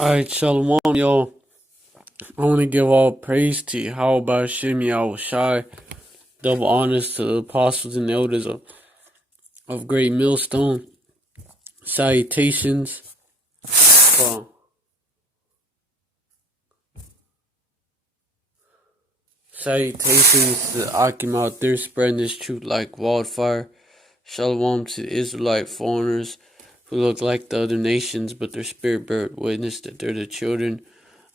Alright, Shalom, y'all. I want to give all praise to Yahweh Hashem Yahushai. Double honors to the apostles and elders of Great Millstone. Salutations. Salutations to Akim out there spreading this truth like wildfire. Shalom to the Israelite foreigners who look like the other nations, but their spirit bear witness that they're the children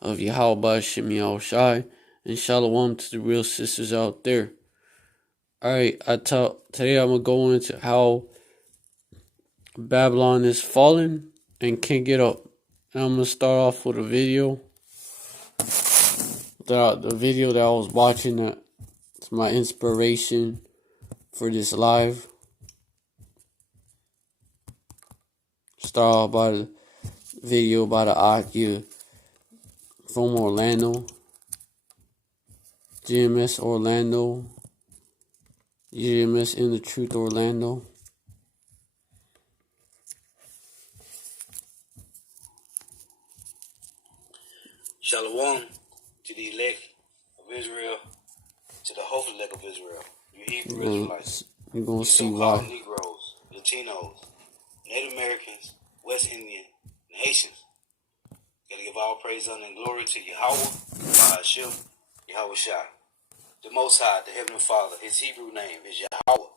of Yahweh Hashem Yahushai. And shalom to the real sisters out there. Alright, today I'm going to go into how Babylon is falling and can't get up. And I'm going to start off with a video. The video that I was watching, that's my inspiration for this live. Start off by the video by the Akia from Orlando. GMS Orlando. GMS In the Truth Orlando. Shalom to the elect of Israel, to the hopeful elect of Israel, you Hebrew Israelites, you're gonna see so-called why. Negroes, Latinos, Native Americans, West Indian, and Haitians. Gotta give all praise, honor, and glory to Yahweh, Hashem, Yahweh Shai. The Most High, the Heavenly Father, His Hebrew name is Yahweh.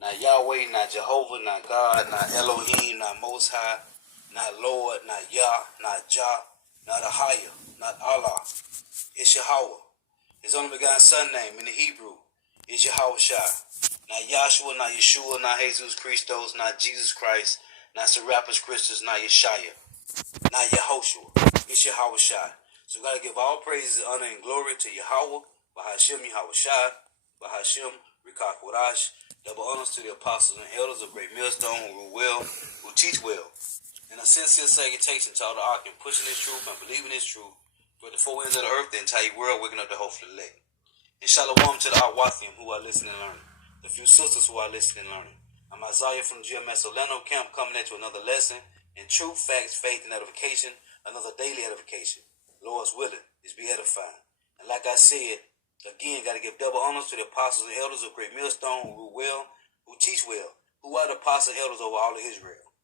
Not Yahweh, not Jehovah, not God, not Elohim, not Most High, not Lord, not Yah, not Jah, not Ahaya, not Allah. It's Yahweh. His only begotten Son name in the Hebrew is Yahweh Shai. Not Yahshua, not Yeshua, not Jesus Christos, not Jesus Christ, not Serapis Christus, not Yeshaya, not Yehoshua. It's Yahweh Shai. So we gotta give all praises, honor, and glory to Yahweh, Bahashem Yahweh Shai, Bahashem Rikak Wadash. Double honors to the apostles and elders of Great Millstone who rule well, who teach well. And a sincere salutation to all the Akim pushing this truth and believing this truth for the four winds of the earth, the entire world, waking up the hopeful elect. And shalom to the Awathium who are listening and learning, the few sisters who are listening and learning. I'm Isaiah from the GMS Orlando camp coming at you another lesson in truth, facts, faith, and edification, another daily edification. Lord's willing is be edifying. And like I said, again, got to give double honors to the apostles and elders of Great Millstone who rule well, who teach well, who are the apostles and elders over all of Israel.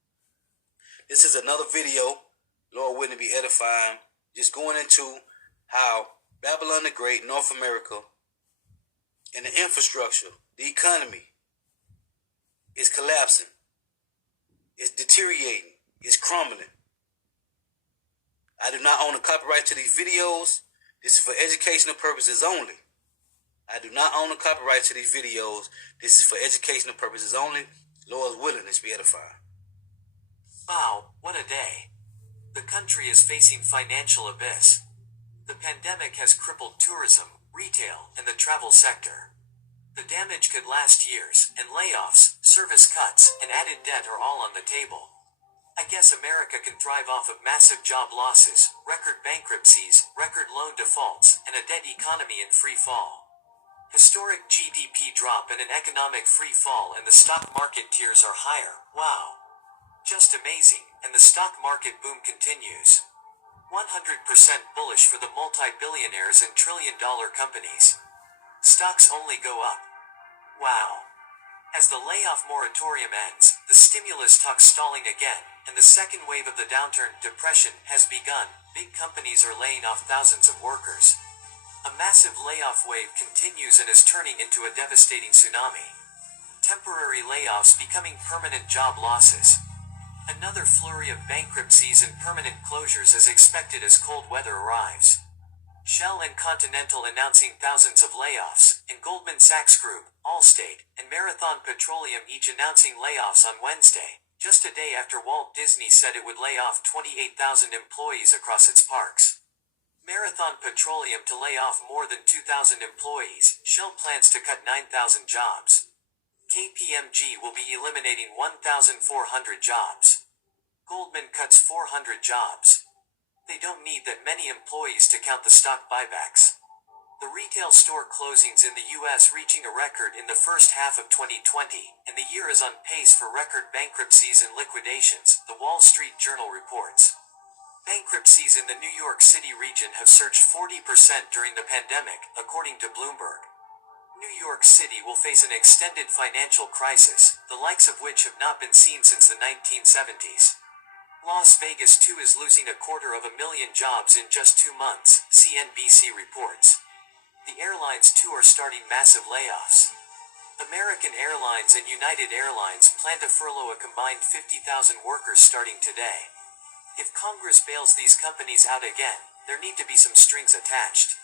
This is another video, Lord willing to be edifying, just going into how Babylon the Great, North America, and the infrastructure, the economy, is collapsing. It's deteriorating. It's crumbling. I do not own the copyright to these videos. This is for educational purposes only. I do not own the copyright to these videos. This is for educational purposes only. Lord's willing, let's be edified. Wow, what a day. The country is facing financial abyss. The pandemic has crippled tourism, retail, and the travel sector. The damage could last years, and layoffs, service cuts, and added debt are all on the table. I guess America can thrive off of massive job losses, record bankruptcies, record loan defaults, and a dead economy in free fall. Historic GDP drop and an economic free fall, and the stock market tiers are higher. Wow. Just amazing, and the stock market boom continues. 100% bullish for the multi-billionaires and trillion-dollar companies. Stocks only go up. Wow. As the layoff moratorium ends, the stimulus talks stalling again, and the second wave of the downturn, depression, has begun. Big companies are laying off thousands of workers. A massive layoff wave continues and is turning into a devastating tsunami. Temporary layoffs becoming permanent job losses. Another flurry of bankruptcies and permanent closures is expected as cold weather arrives. Shell and Continental announcing thousands of layoffs, and Goldman Sachs Group, Allstate, and Marathon Petroleum each announcing layoffs on Wednesday. just a day after Walt Disney said it would lay off 28,000 employees across its parks. Marathon Petroleum to lay off more than 2,000 employees. Shell plans to cut 9,000 jobs. KPMG will be eliminating 1,400 jobs. Goldman cuts 400 jobs. They don't need that many employees to count the stock buybacks. The retail store closings in the U.S. reaching a record in the first half of 2020, and the year is on pace for record bankruptcies and liquidations, the Wall Street Journal reports. Bankruptcies in the New York City region have surged 40% during the pandemic, according to Bloomberg. New York City will face an extended financial crisis, the likes of which have not been seen since the 1970s. Las Vegas too is losing 250,000 jobs in just 2 months, CNBC reports. The airlines too are starting massive layoffs. American Airlines and United Airlines plan to furlough a combined 50,000 workers starting today. If Congress bails these companies out again, there need to be some strings attached.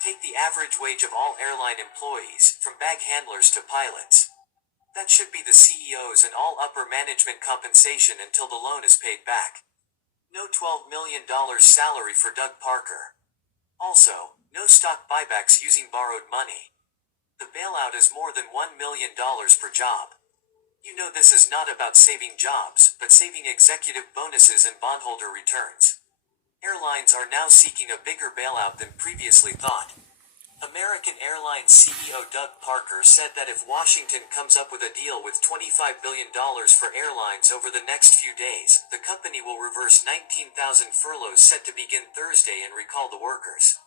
Take the average wage of all airline employees, from bag handlers to pilots. That should be the CEO's and all upper management compensation until the loan is paid back. No $12 million salary for Doug Parker. Also, no stock buybacks using borrowed money. The bailout is more than $1 million per job. You know this is not about saving jobs, but saving executive bonuses and bondholder returns. Airlines are now seeking a bigger bailout than previously thought. American Airlines CEO Doug Parker said that if Washington comes up with a deal with $25 billion for airlines over the next few days, the company will reverse 19,000 furloughs set to begin Thursday and recall the workers.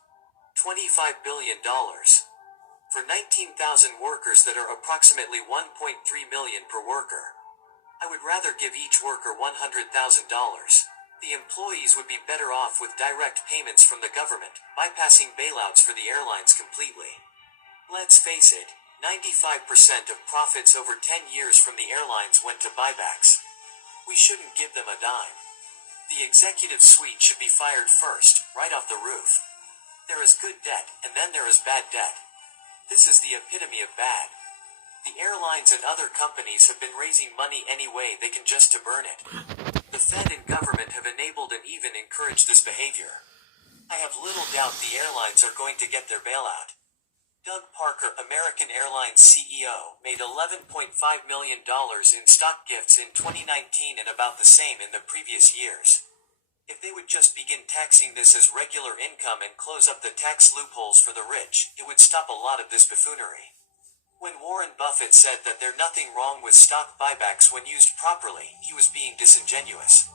$25 billion. For 19,000 workers that are approximately $1.3 million per worker. I would rather give each worker $100,000. The employees would be better off with direct payments from the government, bypassing bailouts for the airlines completely. Let's face it, 95% of profits over 10 years from the airlines went to buybacks. We shouldn't give them a dime. The executive suite should be fired first, right off the roof. There is good debt, and then there is bad debt. This is the epitome of bad. The airlines and other companies have been raising money any way they can just to burn it. The Fed and government have enabled and even encouraged this behavior. I have little doubt the airlines are going to get their bailout. Doug Parker, American Airlines CEO, made $11.5 million in stock gifts in 2019 and about the same in the previous years. If they would just begin taxing this as regular income and close up the tax loopholes for the rich, it would stop a lot of this buffoonery. When Warren Buffett said that there's nothing wrong with stock buybacks when used properly, he was being disingenuous.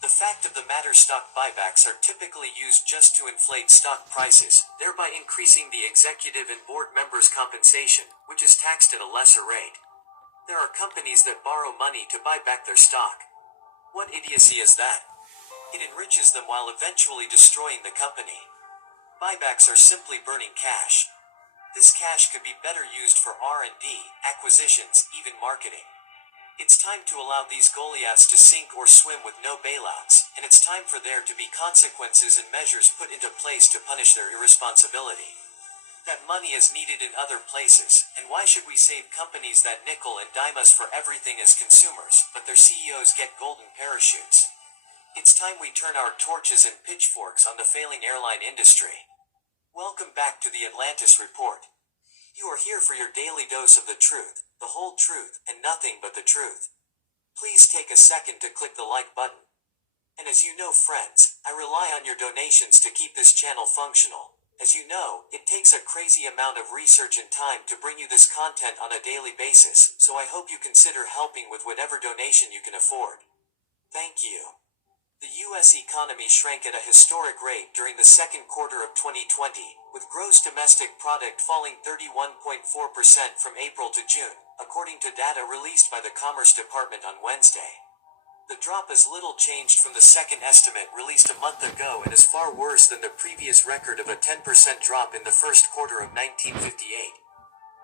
The fact of the matter, stock buybacks are typically used just to inflate stock prices, thereby increasing the executive and board members' compensation, which is taxed at a lesser rate. There are companies that borrow money to buy back their stock. What idiocy is that? It enriches them while eventually destroying the company. Buybacks are simply burning cash. This cash could be better used for R&D, acquisitions, even marketing. It's time to allow these Goliaths to sink or swim with no bailouts, and it's time for there to be consequences and measures put into place to punish their irresponsibility. That money is needed in other places, and why should we save companies that nickel and dime us for everything as consumers, but their CEOs get golden parachutes? It's time we turn our torches and pitchforks on the failing airline industry. Welcome back to the Atlantis Report. You are here for your daily dose of the truth, the whole truth, and nothing but the truth. Please take a second to click the like button. And as you know, friends, I rely on your donations to keep this channel functional. As you know, it takes a crazy amount of research and time to bring you this content on a daily basis, so I hope you consider helping with whatever donation you can afford. Thank you. The U.S. economy shrank at a historic rate during the second quarter of 2020, with gross domestic product falling 31.4% from April to June, according to data released by the Commerce Department on Wednesday. The drop is little changed from the second estimate released a month ago and is far worse than the previous record of a 10% drop in the first quarter of 1958.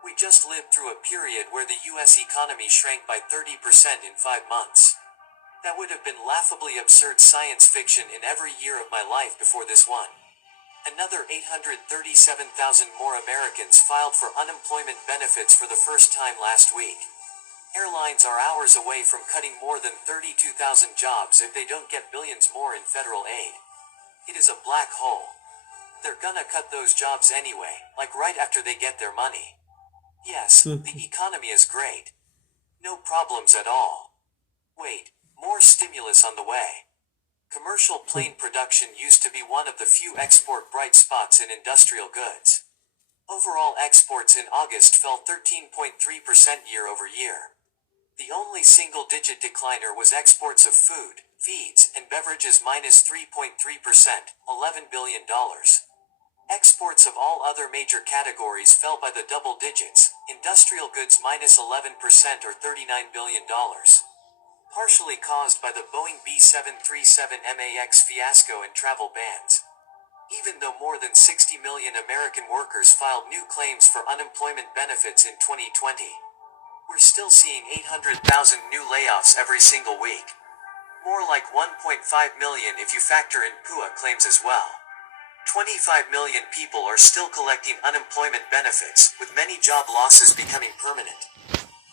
We just lived through a period where the U.S. economy shrank by 30% in 5 months. That would have been laughably absurd science fiction in every year of my life before this one. Another 837,000 more Americans filed for unemployment benefits for the first time last week. Airlines are hours away from cutting more than 32,000 jobs if they don't get billions more in federal aid. It is a black hole. They're gonna cut those jobs anyway, like right after they get their money. Yes, the economy is great. No problems at all. Wait, more stimulus on the way. Commercial plane production used to be one of the few export bright spots in industrial goods. Overall exports in August fell 13.3% year over year. The only single-digit decliner was exports of food, feeds, and beverages minus 3.3%, $11 billion. Exports of all other major categories fell by the double digits, industrial goods minus 11% or $39 billion. Partially caused by the Boeing B737 MAX fiasco and travel bans. Even though more than 60 million American workers filed new claims for unemployment benefits in 2020, we're still seeing 800,000 new layoffs every single week. More like 1.5 million if you factor in PUA claims as well. 25 million people are still collecting unemployment benefits, with many job losses becoming permanent.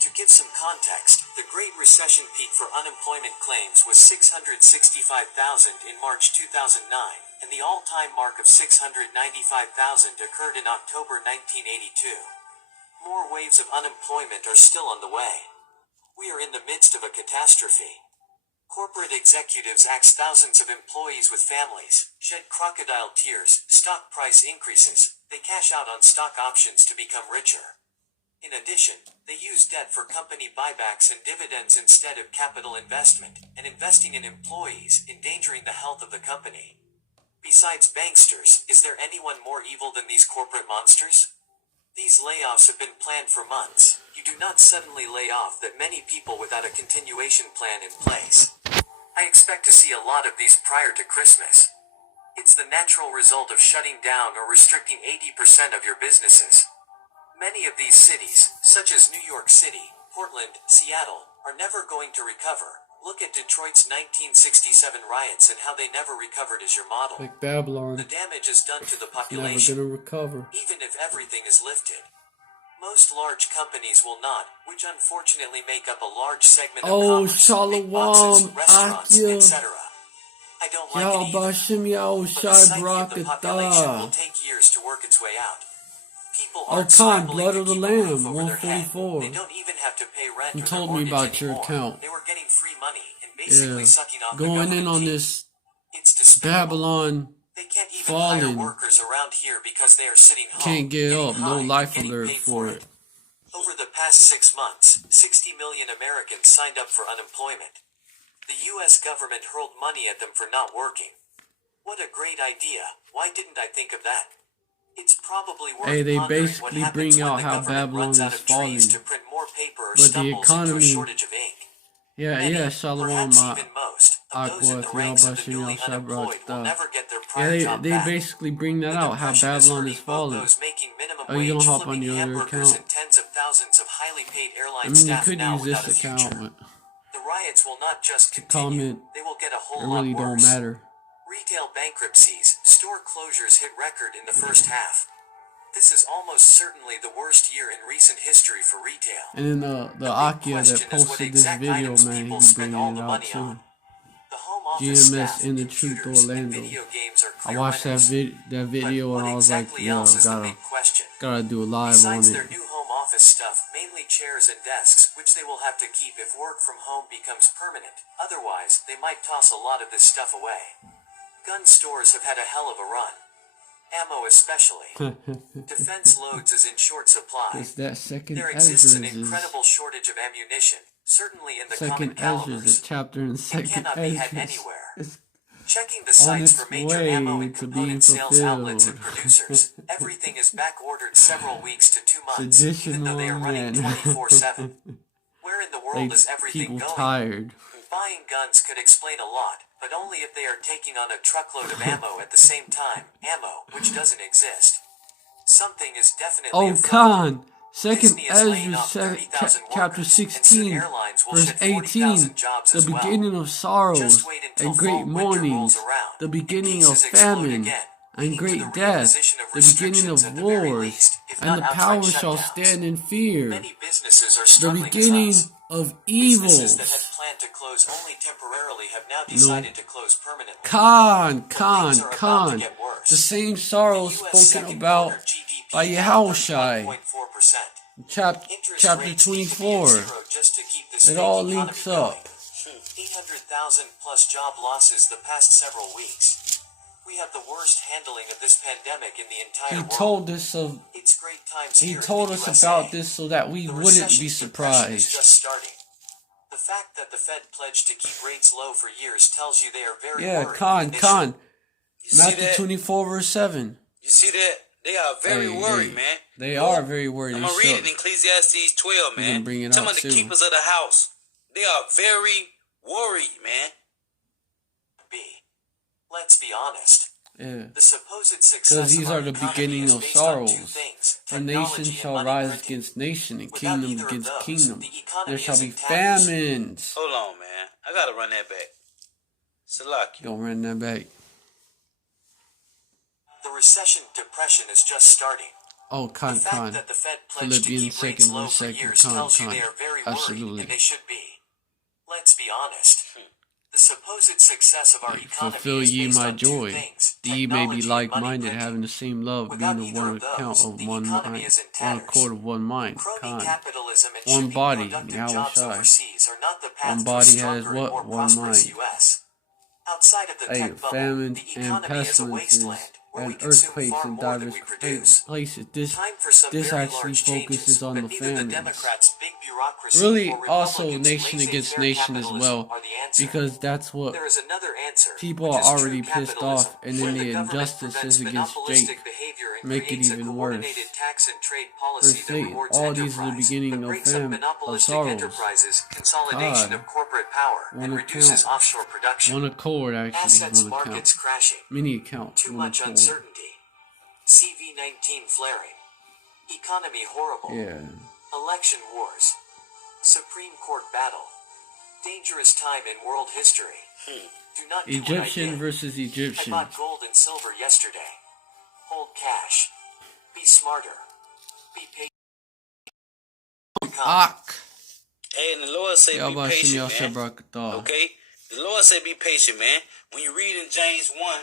To give some context, the Great Recession peak for unemployment claims was 665,000 in March 2009, and the all-time mark of 695,000 occurred in October 1982. More waves of unemployment are still on the way. We are in the midst of a catastrophe. Corporate executives axe thousands of employees with families, shed crocodile tears, stock price increases, they cash out on stock options to become richer. In addition, they use debt for company buybacks and dividends instead of capital investment, and investing in employees, endangering the health of the company. Besides banksters, is there anyone more evil than these corporate monsters? These layoffs have been planned for months. You do not suddenly lay off that many people without a continuation plan in place. I expect to see a lot of these prior to Christmas. It's the natural result of shutting down or restricting 80% of your businesses. Many of these cities, such as New York City, Portland, Seattle, are never going to recover. Look at Detroit's 1967 riots and how they never recovered as your model. Like Babylon. The damage is done to the Never population, gonna recover. even if everything is lifted. Most large companies will not, which unfortunately make up a large segment of commerce, big boxes, Shalom, restaurants, Akia. etc. I don't like it Yao either, Bashim Yao but the psyche of the population will Shad take years to work its way out. People Oh, aren't Khan, scrambling Blood to of the keep a roof Lamb, over their head. 144. They don't even have to pay rent You or told their me mortgage about your anymore. account. They were getting free money and basically Yeah. sucking off the Going government in on teeth. this It's despicable. Babylon They can't even hire falling. workers around here because they are sitting home, Can't get getting up. high, No and life getting alert paid for it. Over the past 6 months, 60 million Americans signed up for unemployment. The U.S. government hurled money at them for not working. What a great idea. Why didn't I think of that? It's probably worth Hey, they pondering what basically happens bring when out the how government Babylon runs out is of trees falling. to print more paper or But the stumbles into a economy, shortage of ink. Many, yeah, Shalom, perhaps even most, of those in Aqua, the ranks of the Yao newly Bashim unemployed will Yao never get their Yeah, prior job they back. basically bring that The out, how depression is Babylon is hurting both falling. those making minimum Oh, you wage, don't hop on flipping your other hamburgers, account? and tens of thousands of highly paid I airline mean, you staff could now use without this a account, future. but The riots will not just to continue, comment, they will get a it whole lot really don't worse. matter. Retail bankruptcies, store closures hit record in the first half. This is almost certainly the worst year in recent history for retail. And then the The big Akia that question is what posted this exact video, items man, people he spend bringing all it the out money too. on. The home office GMS staff, in the Truth computers, and Orlando. video games are I clear watched that winners. video But and what I was like, exactly yo, else is the big question? gotta do a live on Besides their it. new home office stuff, mainly chairs and desks, which they will have to keep if work from home becomes permanent. Otherwise, they might toss a lot of this stuff away. Gun stores have had a hell of a run. Ammo especially. Defense loads is in short supply. It's that second There exists an Ezra's incredible shortage of ammunition, certainly in the second common Ezra's, calibers. a chapter in It second cannot be had Ezra's. anywhere. It's Checking the on sites its for major way ammo and to being component sales outlets and fulfilled. producers, everything is back-ordered several weeks to 2 months, even though Traditional they are running man. 24/7. Where in the world Like is everything people going? tired. Buying guns could explain a lot, but only if they are taking on a truckload of ammo at the same time, ammo, which doesn't exist. Something is definitely Oh, afoot. Khan, second Disney is laying Ezra, off 30,000 chapter workers, and soon 16, airlines will verse shed 18, 40,000 jobs the as well. beginning of sorrows Just wait until and great fall, winter rolls mournings, around, the and beginning of cases explode famine again, and leading to great the death, reimposition of the beginning restrictions of at the very wars, least, if and the not outright power shall shutdowns. stand in fear. Many businesses are The struggling beginning as us. of Businesses that evils. had planned to close only temporarily have now No. decided to close permanently. Khan. Things are about to get worse. The same sorrow The US spoken second about quarter GDP by fell Yahushai. 31.4%. Interest Chapter rates need to be 24. at zero just to keep this It fake all economy links going. up. 800,000 plus job losses the past several weeks. We have the worst handling of this pandemic in the entire He world. told us of. It's great times He here told in the us USA. about this so that we The wouldn't be recession's depression is surprised. just starting. The fact that the Fed pledged to keep rates low for years tells you they are very Yeah, worried. Khan. You see Matthew that? 24 verse 7. You see that? They are very worried, man. They are very worried. I'm They gonna read it shook. in Ecclesiastes 12, We man. can bring it Talking out about the too. keepers of the house. They are very worried, man. B. Let's be honest. Yeah. The supposed success Because these of our are the economy beginning is of based on two sorrows. things, For nation technology shall and money rise printing. against nation, and Without kingdom either of against those, kingdom. the economy There shall is be in tatters. famines. Hold on, man. I gotta run that back. Salaki. Don't run that back. The recession depression is just starting. Oh, The Khan. fact that the Fed pledged to Philippians keep rates 2nd low verse for 2nd. years tells you they are very worried, Absolutely. and they should be. Let's be honest. The supposed success of our economy Fulfill is ye based my on joy. two things, Ye may be technology and money like-minded, printing. having the same love, Without being of either one of account those, of the one economy mind, is in one tatters. accord of one mind. Crony Khan. capitalism and One shipping body, productive Yahweh jobs Shai. overseas are not the path One to a body has stronger and what? more One prosperous mind. U.S. Outside of the Hey, tech bubble, famines the and economy is a pestilences wasteland where we and consume earthquakes far in more than diverse we produce. places. Time for some This very actually large focuses changes, on but the neither the famines. Democrats' big bureaucracy Really, or also Republicans' nation against laissez-faire nation as capitalism well, are the answer. because that's what There is another answer. people which are is already true pissed capitalism, off, and where then the the government injustices prevents against monopolistic Jake behavior and make it creates a even worse. coordinated tax and trade policy that Satan, rewards all these are the enterprise, beginning but of breaks up monopolistic sorrows. enterprises, consolidation God. of corporate power, and One reduces account. offshore production. One accord, actually, Assets one markets account. crashing. Many accounts, Too one much accord. uncertainty. CV-19 flaring. Economy horrible. Yeah. Election wars. Supreme Court battle. Dangerous time in world history. Do not do what I Egyptian did. versus I Egyptian. bought gold and silver yesterday. Hold cash. Be smarter. Be patient. Ak. Hey, and the Lord say be patient, man. Yabashim. Okay? The Lord say be patient, man. When you read in James 1,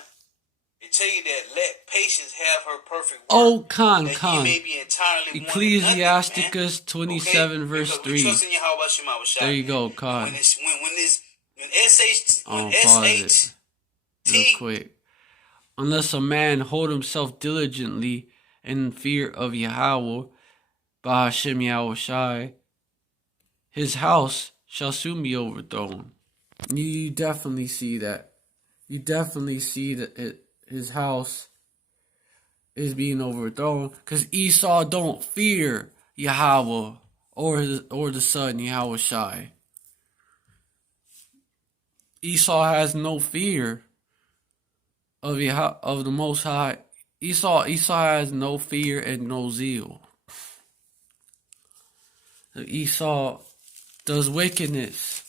it tell you that let patience have her perfect work. Oh, Khan. That ye may be entirely wanting Ecclesiasticus nothing, 27 okay? verse Because 3. we trust in Yahweh Shema Shai. There you go, And Khan. when SH, when Pause SH, it real quick. Unless a man hold himself diligently in fear of Yahweh, Bahashem Yahweh Shai, his house shall soon be overthrown. You definitely see that. You definitely see that his house is being overthrown because Esau don't fear Yahweh or the son Yahweh Shai. Esau has no fear of the Most High. Esau has no fear and no zeal. Esau does wickedness.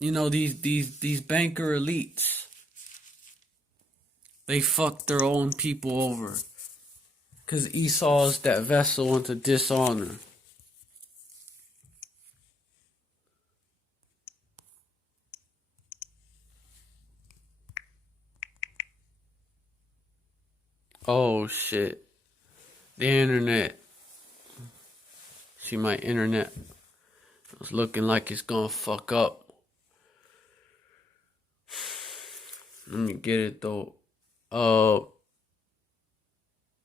You know, these banker elites, they fuck their own people over. Because Esau is that vessel into dishonor. Oh shit. The internet. See, my internet was looking like it's gonna fuck up. Let me get it though.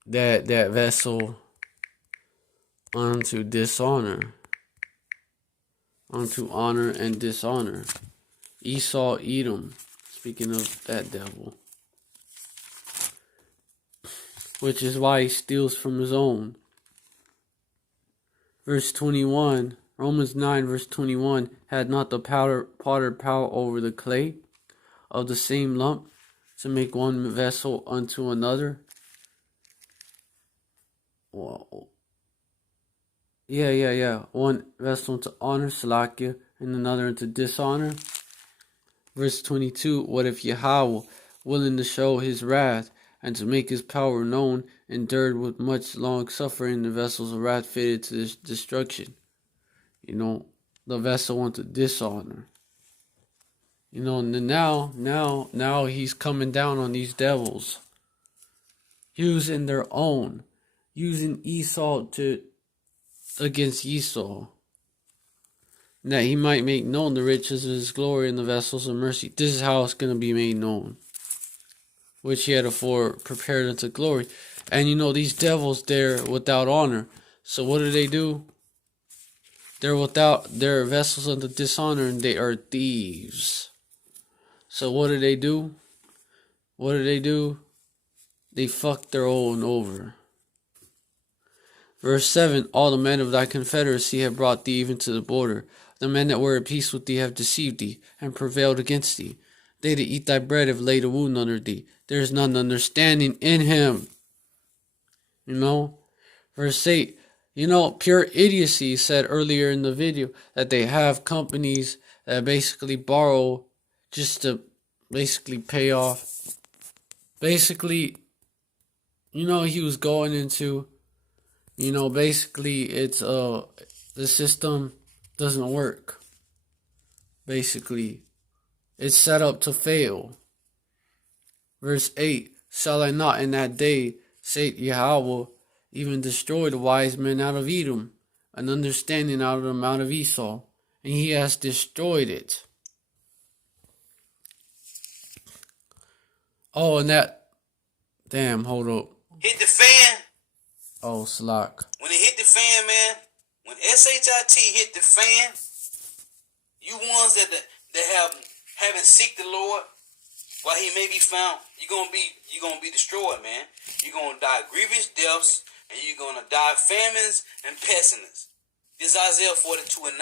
That vessel unto dishonor. Unto honor and dishonor. Esau, Edom. Speaking of that devil. Which is why he steals from his own. Verse 21, Romans 9 verse 21, had not the potter power over the clay of the same lump to make one vessel unto another? Well, yeah. One vessel into honor, Salakia, and another into dishonor. Verse 22, what if Yahweh, willing to show his wrath, and to make his power known, endured with much long suffering the vessels of wrath fitted to this destruction? You know, the vessel went to dishonor. You know, and then now he's coming down on these devils, using their own, using Esau against Esau. And that he might make known the riches of his glory in the vessels of mercy. This is how it's going to be made known, which he had afore prepared unto glory. And you know, these devils, they're without honor. So what do? They're vessels unto dishonor, and they are thieves. So what do? What do? They fuck their own over. Verse 7, all the men of thy confederacy have brought thee even to the border. The men that were at peace with thee have deceived thee, and prevailed against thee. They that eat thy bread have laid a wound under thee. There is none understanding in him. You know? Verse 8, you know, pure idiocy said earlier in the video that they have companies that basically borrow just to basically pay off. Basically, you know, he was going into, you know, basically it's the system doesn't work. Basically, it's set up to fail. Verse 8, shall I not in that day, saith Yahweh, even destroy the wise men out of Edom, and understanding out of them out of Esau, and he has destroyed it. Oh, and that, damn, hold up. Hit the fan. Oh, slack. When it hit the fan, man, when SHIT hit the fan, you ones that haven't seek the Lord while he may be found, you're gonna be destroyed, man. You're gonna die grievous deaths, and you're gonna die famines and pestilence. This is Isaiah 42:9.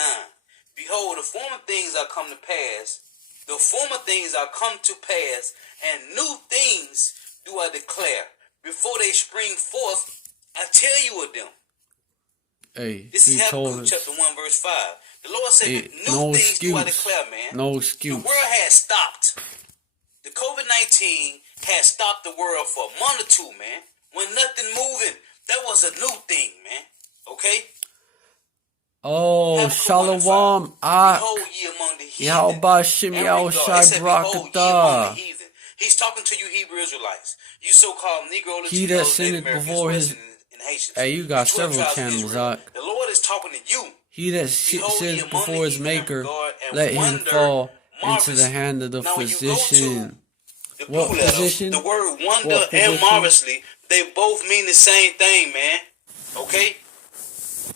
Behold, the former things are come to pass. The former things are come to pass, and new things do I declare. Before they spring forth, I tell you of them. Hey, this is Habakkuk chapter 1 verse 5. The Lord said, new things do I declare, man. No excuse. The world has stopped. The COVID-19 has stopped the world for a month or two, man. When nothing moving, that was a new thing, man. Okay? Oh, Shalom, behold ye among the heathen. Yahweh Shem Yahushai Barakatah. He's talking to you Hebrew Israelites. You so-called Negro Latinos, He that sinned before his... Hey, you got several channels, Zach. The Lord is talking to you. He that sinned before his maker, let him fall into the hand of the physician. What physician? The word wonder and marvelously, they both mean the same thing, man. Okay?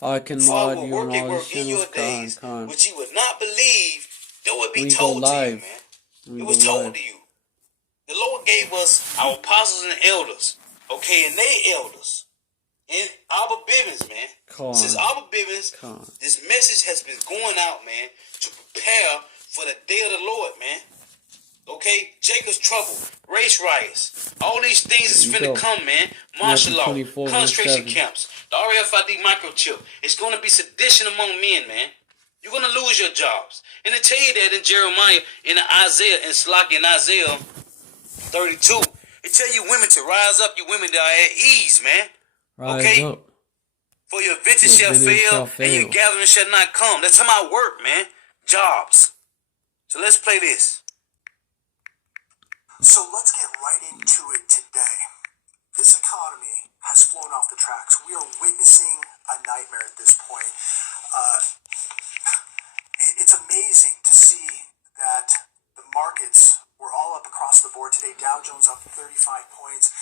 I can mod you on all these channels, Con. Which you would not believe, that would be told to you, man. It was told to you. The Lord gave us our apostles and elders, okay, and they elders. And Abba Bivens, man. Since Abba Bivens, this message has been going out, man, to prepare for the day of the Lord, man. Okay? Jacob's trouble, race riots, all these things is finna come, man. Martial law, concentration camps, the RFID microchip. It's going to be sedition among men, man. You're going to lose your jobs. And they tell you that in Jeremiah, in Isaiah, in Slack, in Isaiah 32. It tell you women to rise up, you women that are at ease, man. Rise up. For your venture shall fail, and your gathering shall not come. That's how I work, man. Jobs. So let's play this. So let's get right into it today. This economy has flown off the tracks. We are witnessing a nightmare at this point. It's amazing to see that the markets were all up across the board today. Dow Jones up 35 points.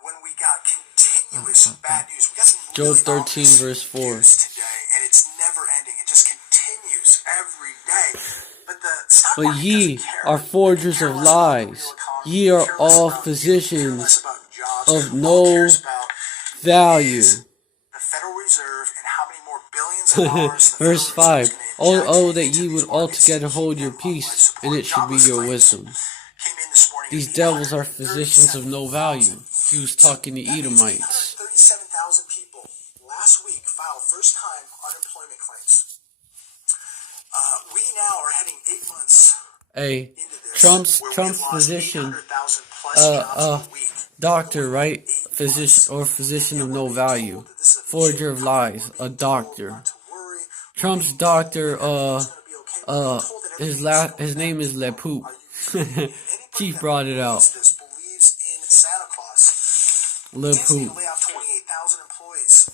When we got continuous bad news, we got some Job really 13 verse 4 today, and it's never ending. It just continues every day. But the stock But market ye doesn't care. are forgers of lies. Ye are all physicians of no value. The Federal Reserve and how many more billions of dollars the Verse Federal Reserve 5. is gonna Oh, inject that into ye these would markets altogether hold your to peace, support and it should be jobless your claims. wisdom. Came in this morning These at devils are physicians of no value. He was talking to That means Edomites. 837,000 people last week filed first-time unemployment claims. We now are heading 8 months Hey, into this, Trump's where we have lost physician, 800,000 plus jobs a week. doctor, right? Physician or physician of no value. Forger of lies, a doctor. Trump's doctor, his name is LePoop. Chief brought it out. Believes in Santa Claus. Disney LePoop. will lay off 28,000 employees.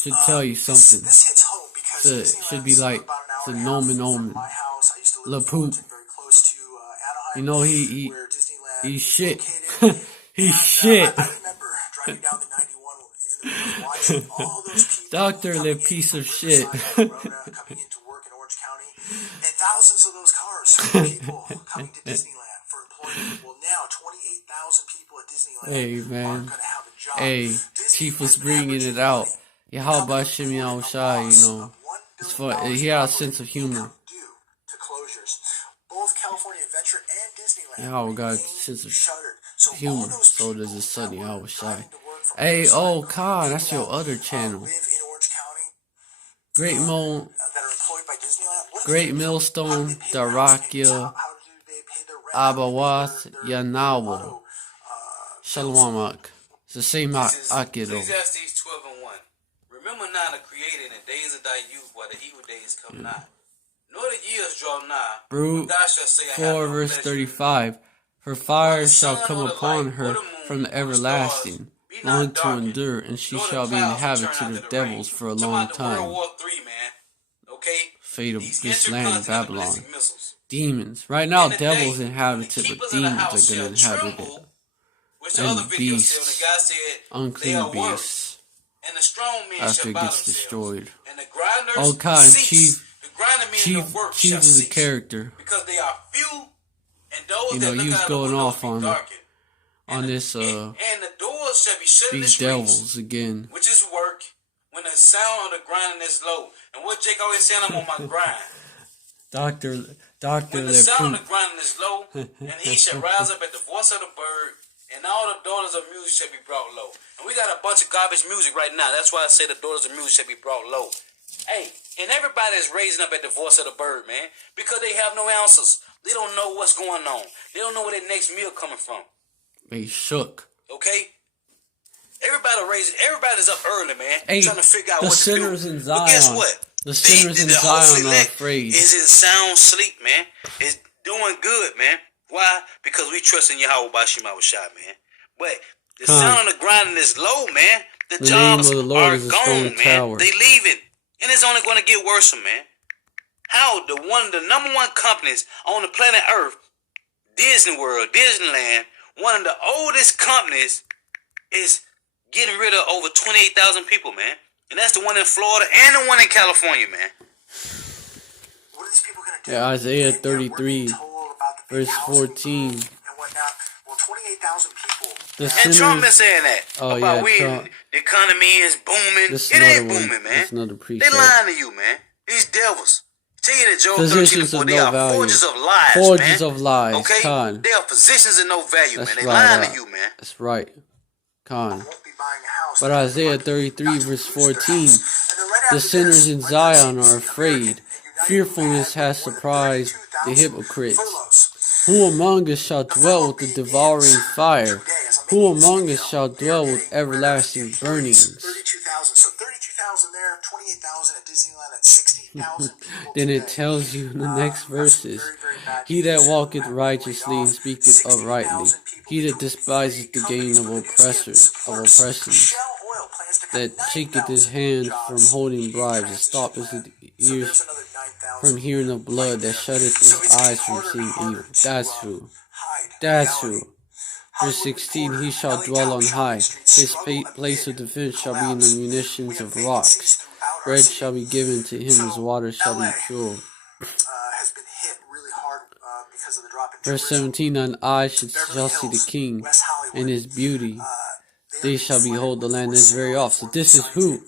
Should tell you something. This hits home because Should be like the Nomen Omen. my house. I used to live in LePoop. Fullerton, very close to Anaheim. You know he where Disneyland he's is shit. located. He's And, shit. I remember driving down the 91 in the morning, watching all those people Doctor, coming the in piece from of shit. Riverside, Corona, coming into work in Orange County, and thousands of those cars for people coming to Disneyland for employment. Well, now 28,000 people at Disneyland Hey, aren't man. going to have a job. Hey, Disney Chief was has been bringing it averaging out. money. Yeah, how about Shimmy Al Shai, you know? It's fun. He had a sense of humor. Due to closures. Both California Adventure and Disneyland Yeah, we got a remain sense of shuttered. So all humor. those So does people his son, that Al were Shai. driving to work from Hey, Riverside, oh, Khan, that's people your other that, channel. live in Orange County, Great Mo, that are employed by Disneyland. What do Great they do? How do Millstone, they pay their house payments? Darakia, How do they pay their rent? How do they pay Abawath, their Yanawa, auto, Shalawamak. It's the same This is Akido. Ecclesiastes 12:1. Remember now the Creator in the days of thy youth, while the evil days come nigh. Nor the years draw nigh. Brute Thou shalt say, I have 4 no verse pleasure. 35. For fire shall come upon her from the everlasting, long to endure, and she shall be inhabited of devils for a long time. World War III, man. Okay? Fate of These this land of intercontinental Babylon. ballistic missiles. Demons. Right now, In the devils day, inhabit the it, but keepers of the demons house are going to shall inhabit it. tremble, which the And other video said, when beasts, the guy said, they unclean are worse. beasts, And the strong men after shall it bow gets themselves. destroyed. And the grinders Oh, God, cease. The grinder men of work Chief shall is a cease. character Because they are few, and those You know, that look he was out going of the windows off be on- darkened. on this, and the doors shall be shut in the these streets, devils again. which is work, when the sound of the grinding is low. And what Jake always saying, I'm on my grind. Doctor When the sound LePoop. of the grinding is low, and he shall rise up at the voice of the bird, and all the daughters of music shall be brought low. And we got a bunch of garbage music right now. That's why I say the daughters of music shall be brought low. Hey, and everybody is raising up at the voice of the bird, man, because they have no answers. They don't know what's going on. They don't know where their next meal coming from. They shook. Okay? Everybody's up early, man. Hey, trying to figure out the what to do. sinners in But guess Zion. what? The sinners in the Zion whole are select afraid. is in sound sleep, man. It's doing good, man. Why? Because we trust in Yahweh Bashim Shai, man. But the sound of the grinding is low, man. The jobs name of the Lord are is a gone, strong man. tower. They leaving. And it's only going to get worse, man. How the number one companies on the planet Earth, Disney World, Disneyland, one of the oldest companies, is getting rid of over 28,000 people, man. And that's the one in Florida and the one in California, man. What are these people going to do? Yeah, Isaiah And yet we're 33, being told about the big verse housing 14. boom and whatnot. Well, 28,000 people. The And Trump been sinners. saying that. Oh, about yeah, we, Trump. the economy is booming. This is It ain't another one. booming, man. This is another They precept. lying to you, man. These devils. Tell you that Job 13 Physicians before, of they no are value. forges of lies, Forges man. of lies. Okay? Khan. They are physicians of no value, That's man. They right. lying to you, man. That's right. Khan. Won't be buying a house. But Isaiah 33 verse 14. The sinners in Zion are afraid. Fearfulness has surprised the hypocrites. Who among us shall dwell with the devouring fire? Who among us shall dwell with everlasting burnings? 32,000. So 32,000 there, 28,000 at Disneyland, at 60,000 people. Then it today. tells you in the next verses, Very, very bad He that news. walketh Laid righteously and off speaketh 60,000 uprightly, people he that today. despiseth the gain of oppressors, Shell Oil plans to cut that 9,000 shaketh his hand jobs from holding in bribes, and transition stoppeth land. his So ears there's another 9,000 from hearing of blood, that right there. shutteth So his it's getting eyes from harder and seeing harder evil. to, That's true. hide That's reality. true. Verse 16, he shall dwell on high. His place of defense shall be in the munitions of rocks. Bread shall be given to him, his water shall be pure. Has been hit really hard because of the drop in Verse tourism. 17, thine eyes Beverly shall see the Hills, king West Hollywood, and his beauty. they They shall behold the land is very off. So this is who?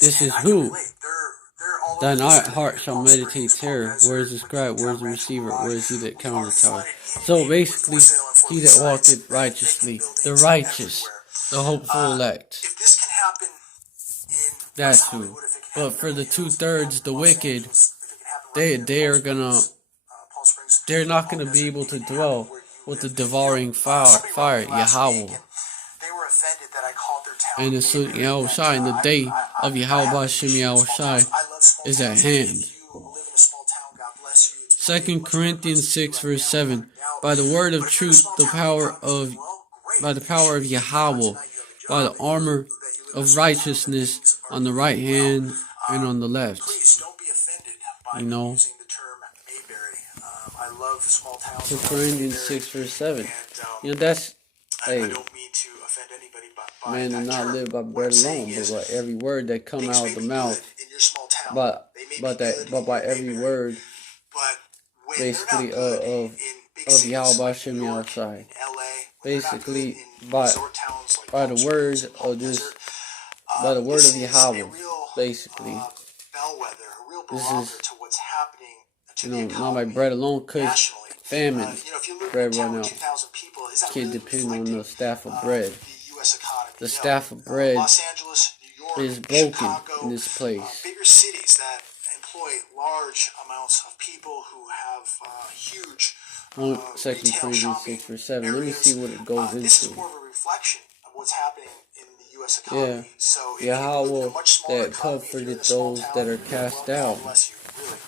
This is I can who? relate. They're all Thine over the heart city. shall Palm meditate Springs, terror. Palm Where is the Desert, scribe? Where is the Ranch, receiver? Mirage. Where is he that We are counteth the tower? flooded So with basically, for sale and he that for walketh sites, righteously, vacant the buildings righteous, everywhere. the hopeful elect. If this can happen in That's West who. Hollywood, if it can But happen for in the Beverly Hills, 2/3, the Los wicked, Angeles, if it can happen right they here in are gonna, Palm Springs, they're not Palm gonna be Desert, able it to can happen dwell where you with the live. devouring fire, Somebody wrote me last Yahweh. week, and they were offended that I called their town And the Son Mayberry. Yahweh Shai, and the day of Yahweh Shem Yahweh Shai is at hand. If you live in a small town, God bless you. It's 2 Corinthians 6 verse 7. By the word of truth, by the power of Yahweh, by the armor of righteousness on the right hand and on the left. Please don't be offended by You know. using the term Mayberry. I love small towns. 2 Corinthians 6 verse 7. And, You know, that's, I hey, don't mean to offend anybody by man that does not term. live by What bread I'm saying alone, is, but by every word that come things out may of the be mouth. good in your small town. But They may be good by in every Mayberry. word But when basically they're not good in big cities Yahweh like Shem New Yahweh York, Shai. in LA, when Basically, they're not good in by resort towns like by Palm the word Springs and Palm of this, Desert, by the word this of is Yahweh, a real, basically. bellwether, a real This barometer is, to what's happening to you the know, not by economy bread alone, cause nationally. famine, If you live in bread a town run with out. 2,000 people, is that Can't really depend on reflecting the staff of bread. the U.S. economy? The staff of bread Los Angeles, New York, is broken Chicago, in this place. bigger cities that employ large amounts of people who have huge Second retail Corinthians shopping 6 verse 7. Let me areas. see what it goes This is into. more of a reflection of what's happening in the U.S. economy. Yeah. So if you live in a Yahweh much smaller that economy, if you're in comforted a small those town, that are cast well, out, God bless you, really.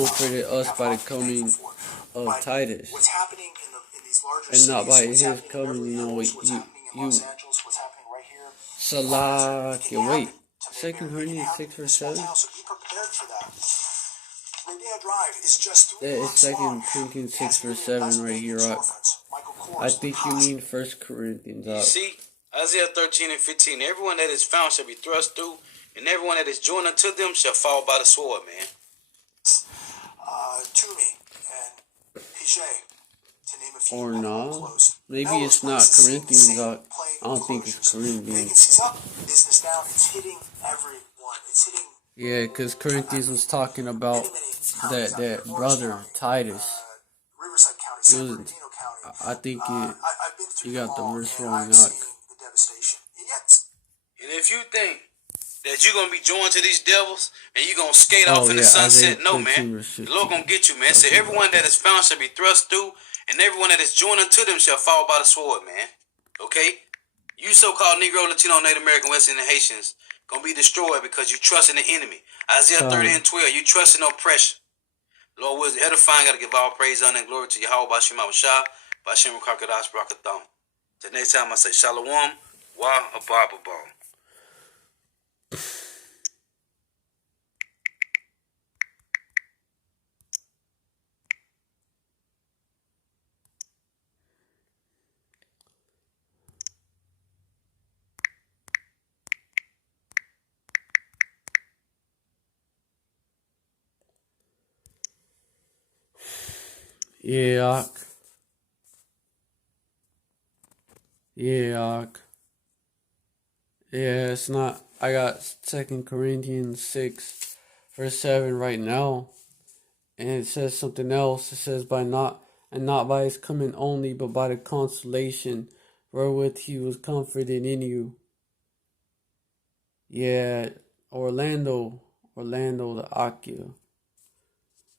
comforted us Have a by lot the to be coming thankful for. of But Titus. what's happening in these larger And cities, not by what's his happening in coming, Beverly you know, Hills, what's happening in Los Angeles, what's happening right here. Salakia. Wait. It can 2 happen Corinthians in 6 a verse small 7? town, so be prepared for that. Rodeo Drive is just 3 That is blocks 2 long. Corinthians It 6 has verse nearly 7 a dozen right here. big storefronts. Michael Kors, I think you Lacoste. mean 1 Corinthians. You see, Isaiah 13 and 15, everyone that is found shall be thrust through, and everyone that is joined unto them shall fall by the sword, man. Toomey and Piaget, to name a few. Or many not. more closed. Maybe Melrose it's not Place is seeing the Corinthians. same I plague don't of think it's closures. Corinthians. Vacancies up, business down. It's hitting everyone. It's hitting Yeah, because Corinthians was talking about many counties out here. that Orange brother, County, Titus. Riverside County, San Bernardino County. I think I've been through you got the them all, verse and wrong, I've Yak. seen the devastation. And yet, And if you think that you're going to be joined to these devils and you're going to skate off in the Isaiah sunset, no, 13 man. verse The Lord 15. going to get you, man. Say, everyone that is found shall be thrust through, and everyone that is joined unto them shall fall by the sword, man. Okay? You so-called Negro, Latino, Native American, West Indian Haitians going to be destroyed because you trust in the enemy. Isaiah 30 and 12, you trust in oppression. Lord, was edifying, got to give all praise, honor, and glory to Yahweh, Bashim Abashah, Bashim Rakakadash, Brakatham. The next time I say Shalom, Wa Abababal. Yeah, it's not. I got 2 Corinthians 6 verse 7 right now. And it says something else. It says not by his coming only, but by the consolation wherewith he was comforted in you. Yeah, Orlando the Akia.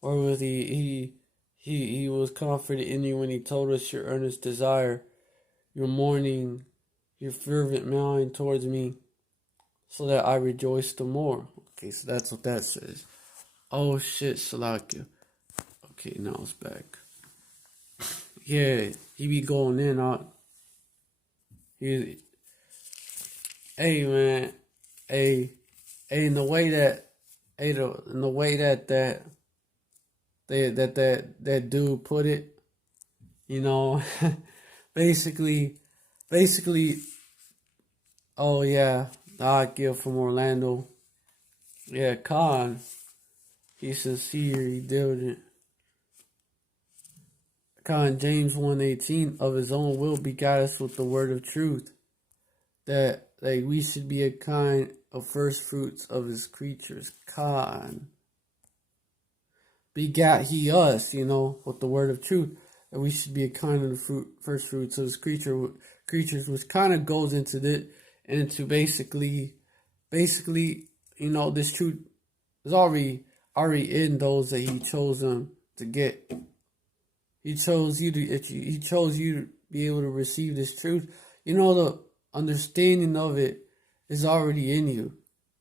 Wherewith he was comforted in you when he told us your earnest desire, your mourning, your fervent mind towards me, so that I rejoice the more. Okay, so that's what that says. Oh shit, Salakia. Okay, now it's back. Yeah, he be going in on. Hey man, in the way that, that dude put it, you know, basically, oh yeah, the Akil from Orlando, yeah, Khan, he's sincere, he diligent. Khan James 1:18, of his own will begot us with the word of truth, that we should be a kind of first fruits of his creatures. Khan begat he us, with the word of truth, that we should be a kind of the first fruits of his creatures, which kind of goes into basically, this truth is already in those that he chose them to get. He chose you to be able to receive this truth. understanding of it is already in you.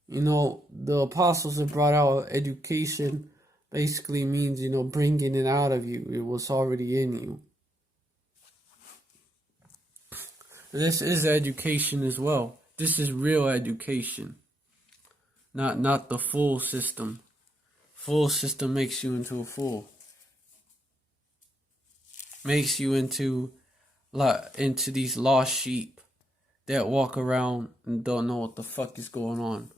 You know, the apostles have brought out education, basically means, you know, bringing it out of you. It was already in you. This is education as well. This is real education. Not the fool system. Fool system makes you into a fool. Makes you into these lost sheep that walk around and don't know what the fuck is going on.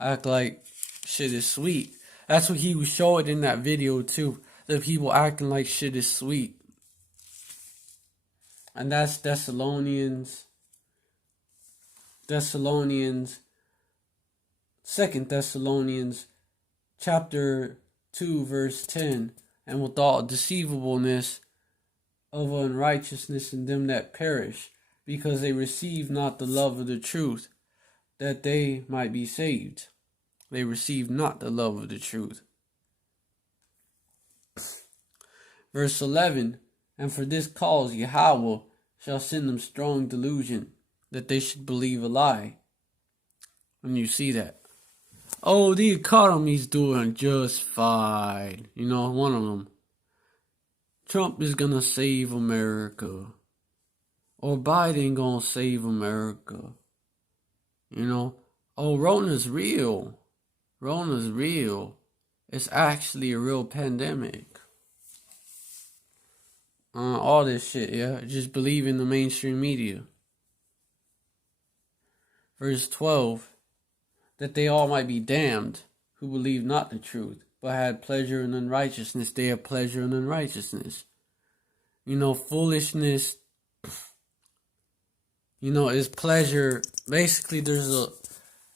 Act like shit is sweet. That's what he was showing in that video too. The people acting like shit is sweet. And that's Thessalonians, 2 Thessalonians chapter 2 verse 10. And with all deceivableness of unrighteousness in them that perish, because they receive not the love of the truth, that they might be saved. They receive not the love of the truth. Verse 11, and for this cause Yahweh shall send them strong delusion, that they should believe a lie. And you see that. Oh, the economy's doing just fine. You know, one of them. Trump is gonna save America. Or Biden gonna save America. You know, oh, Rona's real. Rona's real. It's actually a real pandemic. All this shit, yeah. Just believe in the mainstream media. Verse 12. That they all might be damned, who believe not the truth, but had pleasure in unrighteousness. They have pleasure in unrighteousness. You know, foolishness, you know, is pleasure. Basically,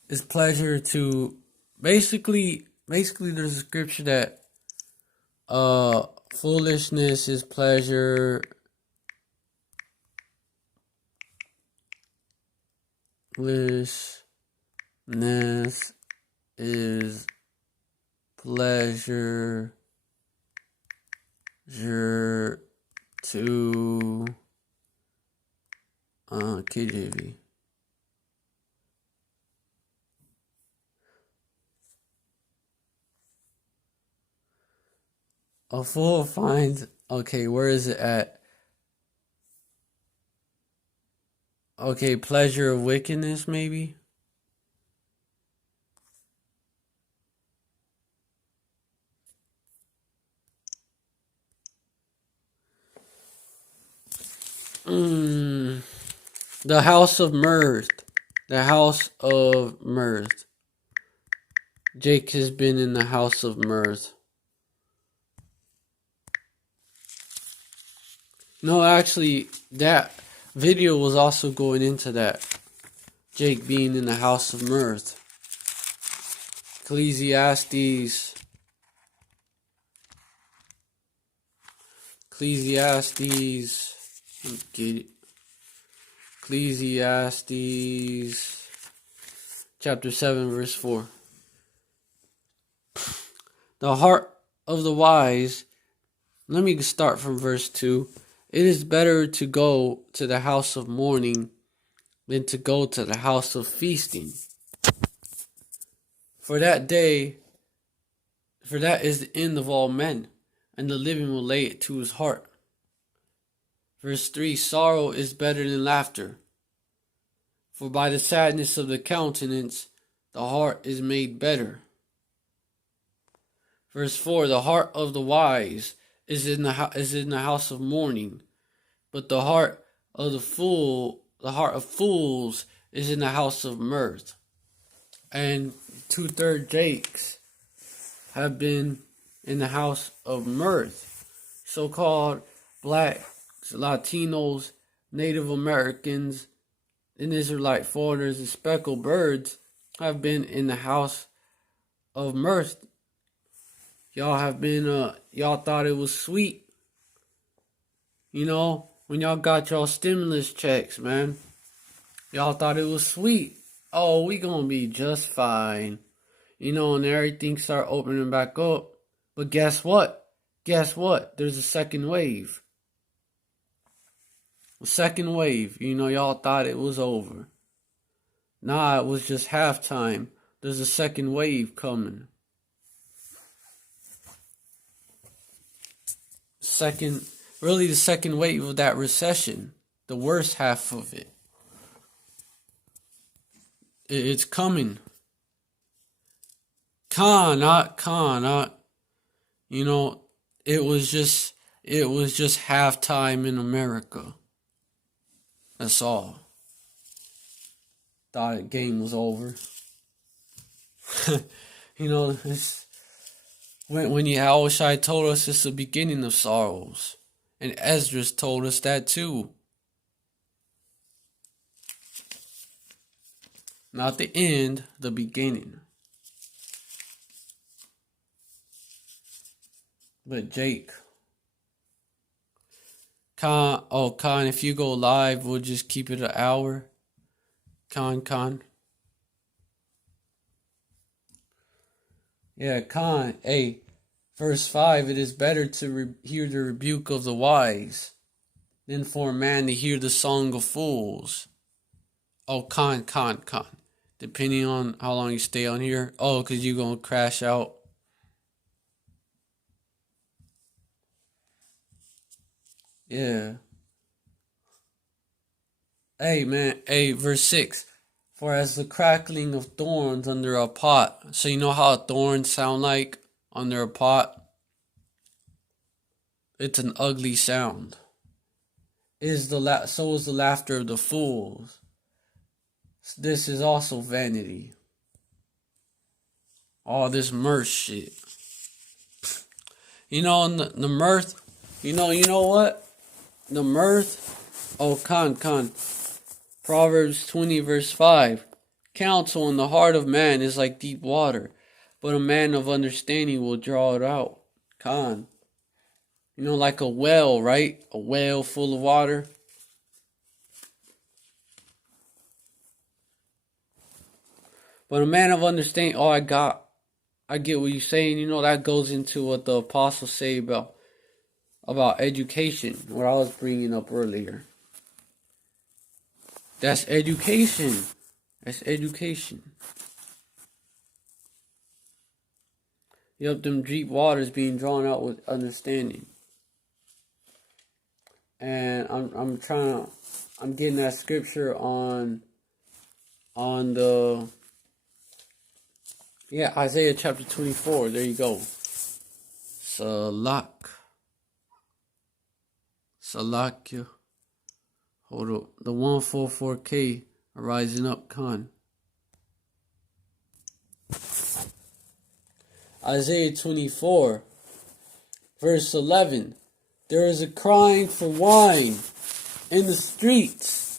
is pleasure to, basically there's a scripture that, foolishness is pleasure. Foolishness is pleasure to KJV. A fool finds, okay, where is it at? Okay, pleasure of wickedness, maybe? The house of mirth. The house of mirth. Jake has been in the house of mirth. No, actually, that video was also going into that. Jake being in the house of mirth. Ecclesiastes. Get it. Ecclesiastes chapter 7 verse 4. The heart of the wise. Let me start from verse 2. It is better to go to the house of mourning than to go to the house of feasting. For that is the end of all men, and the living will lay it to his heart. Verse 3, sorrow is better than laughter. For by the sadness of the countenance, the heart is made better. Verse 4, the heart of the wise is in the house of mourning, but the heart of fools is in the house of mirth. And 2/3 Jakes have been in the house of mirth. So-called blacks, Latinos, Native Americans, and Israelite foreigners and speckled birds have been in the house of mirth. Y'all have been, y'all thought it was sweet. You know, when y'all got y'all stimulus checks, man. Y'all thought it was sweet. Oh, we gonna be just fine. You know, and everything start opening back up. But guess what? There's a second wave. The second wave, y'all thought it was over. Nah, it was just halftime. There's a second wave coming. The second wave of that recession. The worst half of it. It's coming. Not. It was just halftime in America. That's all. Thought the game was over. It's, when Yahushua told us it's the beginning of sorrows. And Esdras told us that too. Not the end, the beginning. But Jake. Khan, if you go live, we'll just keep it an hour. Khan. Yeah, Khan. Hey, verse 5, it is better to hear the rebuke of the wise than for a man to hear the song of fools. Oh, Khan. Depending on how long you stay on here. Oh, because you're going to crash out. Yeah. Hey, man. Hey, verse 6. For as the crackling of thorns under a pot. So you know how thorns sound like under a pot? It's an ugly sound. So is the laughter of the fools. This is also vanity. All this mirth shit. The mirth. You know what? The mirth. Oh, Khan. Proverbs 20 verse 5. Counsel in the heart of man is like deep water, but a man of understanding will draw it out. Khan. Like a well, right? A well full of water. But a man of understanding, I get what you're saying. That goes into what the apostles say about education, what I was bringing up earlier. That's education. Yep, them deep waters being drawn out with understanding. And I'm getting that scripture on the Isaiah chapter 24. There you go. Salakia. Hold up. The 144K are rising up, Khan. Isaiah 24, verse 11. There is a crying for wine in the streets.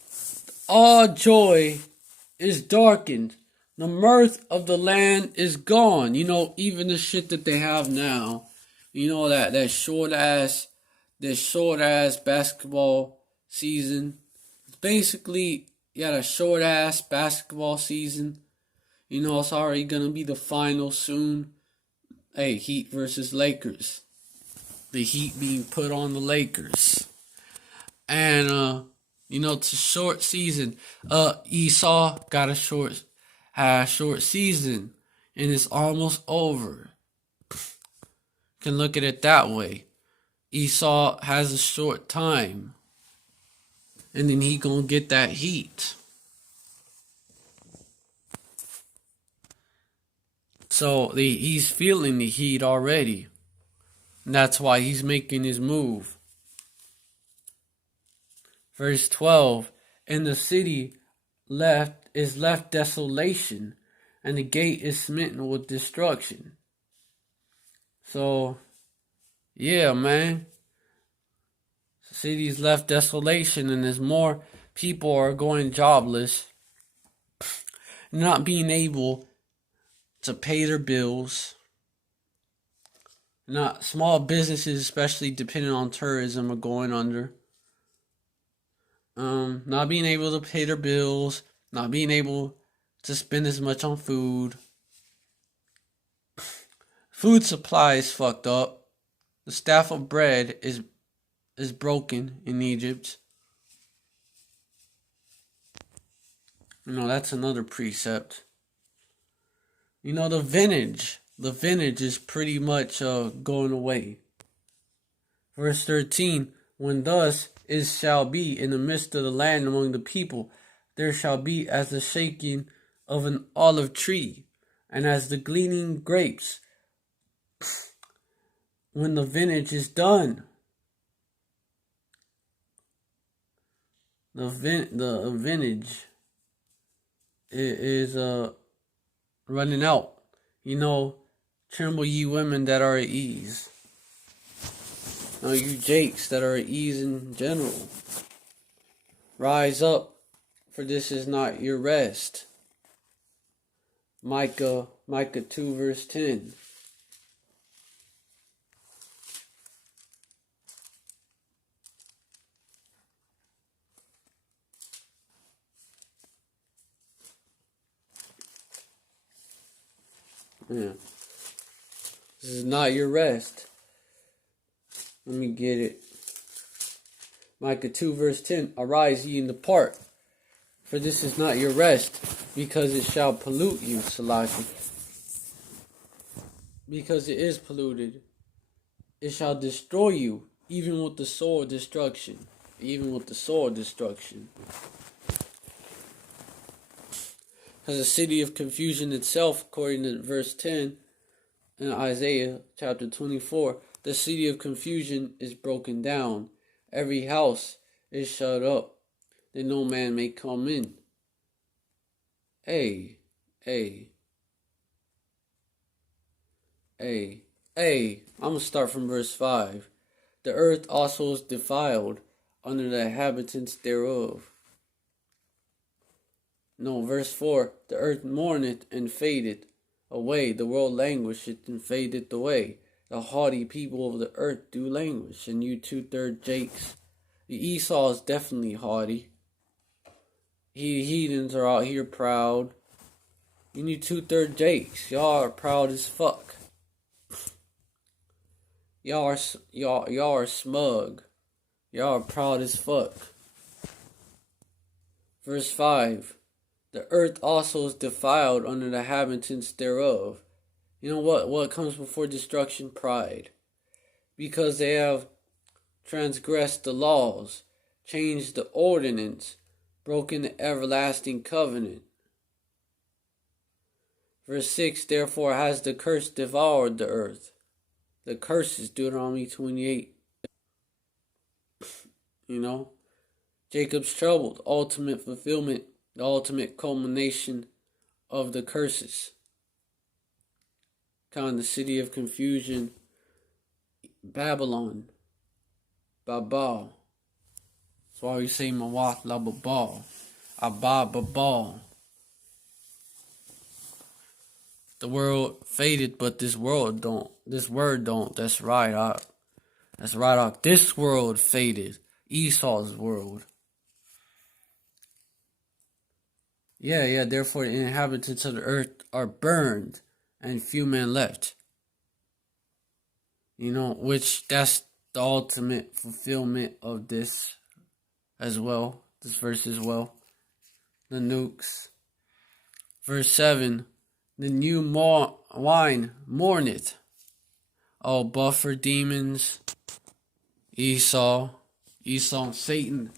All joy is darkened. The mirth of the land is gone. Even the shit that they have now. That short ass basketball season. Basically, a short ass basketball season. It's already gonna be the final soon. Hey, Heat versus Lakers. The Heat being put on the Lakers. And it's a short season. Esau got a short season, and it's almost over. Can look at it that way. Esau has a short time, and then he gonna get that heat. So he's feeling the heat already. And that's why he's making his move. Verse 12. And the city is left desolation, and the gate is smitten with destruction. So, yeah, man. The city is left desolation, and as more people are going jobless, not being able to pay their bills. Not small businesses, especially depending on tourism, are going under. Not being able to pay their bills, not being able to spend as much on food. Food supply is fucked up. The staff of bread is broken in Egypt. That's another precept. The vintage is pretty much going away. Verse 13, when thus it shall be in the midst of the land among the people, there shall be as the shaking of an olive tree, and as the gleaning grapes, when the vintage is done. The vintage is running out. Tremble ye women that are at ease. You jakes that are at ease in general. Rise up, for this is not your rest. Micah 2 verse 10. Yeah. This is not your rest. Let me get it. Micah 2 verse 10. Arise ye and depart, for this is not your rest, because it shall pollute you, Salafi. Because it is polluted. It shall destroy you, even with the sword destruction. Even with the sword destruction. As a city of confusion itself, according to verse 10 in Isaiah chapter 24, the city of confusion is broken down. Every house is shut up, that no man may come in. I'm going to start from verse 5. The earth also is defiled under the inhabitants thereof. Verse 4, the earth mourneth and fadeth away, the world languisheth and fadeth away. The haughty people of the earth do languish, and you 2/3 jakes. The Esau is definitely haughty. Heathens are out here proud. You 2/3 jakes. Y'all are proud as fuck. Y'all are smug. Y'all are proud as fuck. Verse 5. The earth also is defiled under the inhabitants thereof. What comes before destruction? Pride. Because they have transgressed the laws, changed the ordinance, broken the everlasting covenant. Verse 6, therefore has the curse devoured the earth. The curse is Deuteronomy 28. Jacob's troubled, ultimate fulfillment, the ultimate culmination of the curses. The city of confusion, Babylon, Babal. That's why we say Mawat la Babal, Abba Babal. The world faded, but this word don't. That's right, That's right, This world faded. Esau's world. Yeah, therefore the inhabitants of the earth are burned, and few men left. Which that's the ultimate fulfillment of this as well. This verse as well. The nukes. Verse 7. The new wine mourneth. Oh, buffer demons. Esau, Satan.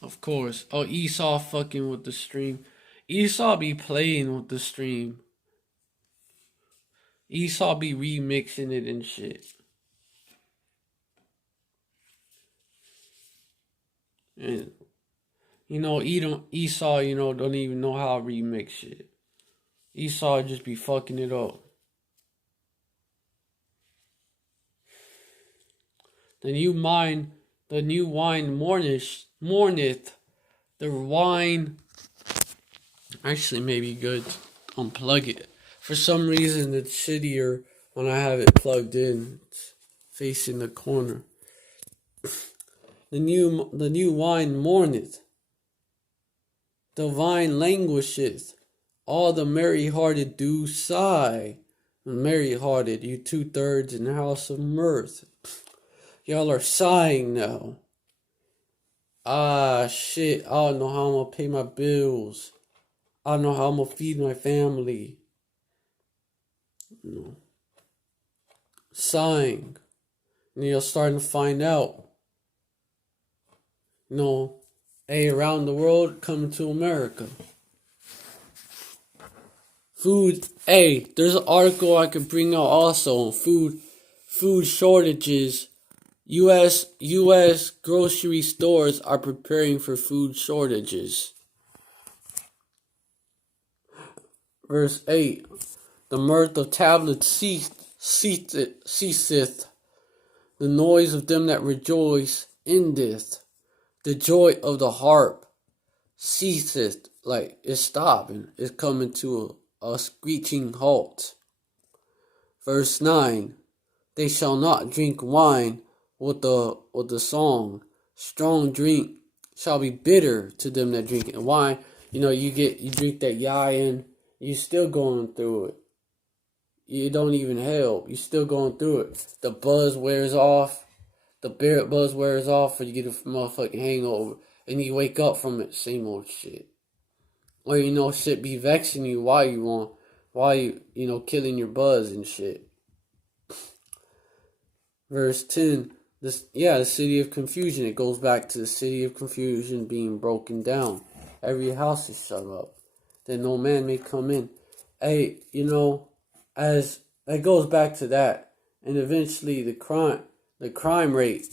Of course. Oh, Esau fucking with the stream. Esau be playing with the stream. Esau be remixing it and shit. And Esau, don't even know how to remix shit. Esau just be fucking it up. The new wine mourneth. The wine actually may be good to unplug it. For some reason it's shittier when I have it plugged in. It's facing the corner. The new wine mourneth. The vine languisheth. All the merry-hearted do sigh. Merry-hearted, you 2/3 in the house of mirth. Y'all are sighing now. Ah, shit, I don't know how I'm gonna pay my bills. I don't know how I'm gonna feed my family. You know, sighing. And you're starting to find out. You know, hey, around the world, coming to America. Food, hey, there's an article I could bring out also on food shortages. U.S. grocery stores are preparing for food shortages. Verse 8, the mirth of tablets ceaseth, the noise of them that rejoice endeth, the joy of the harp ceaseth, like it's stopping, it's coming to a screeching halt. Verse 9, they shall not drink wine with the song. Strong drink shall be bitter to them that drink it. Wine, you drink that yayin, you still going through it. You don't even help. You still going through it. The buzz wears off. The beer buzz wears off, or you get a motherfucking hangover, and you wake up from it. Same old shit. Or shit be vexing you. Why you killing your buzz and shit. Verse 10, the city of confusion. It goes back to the city of confusion being broken down. Every house is shut up, that no man may come in. Hey, as it goes back to that, and eventually the crime rate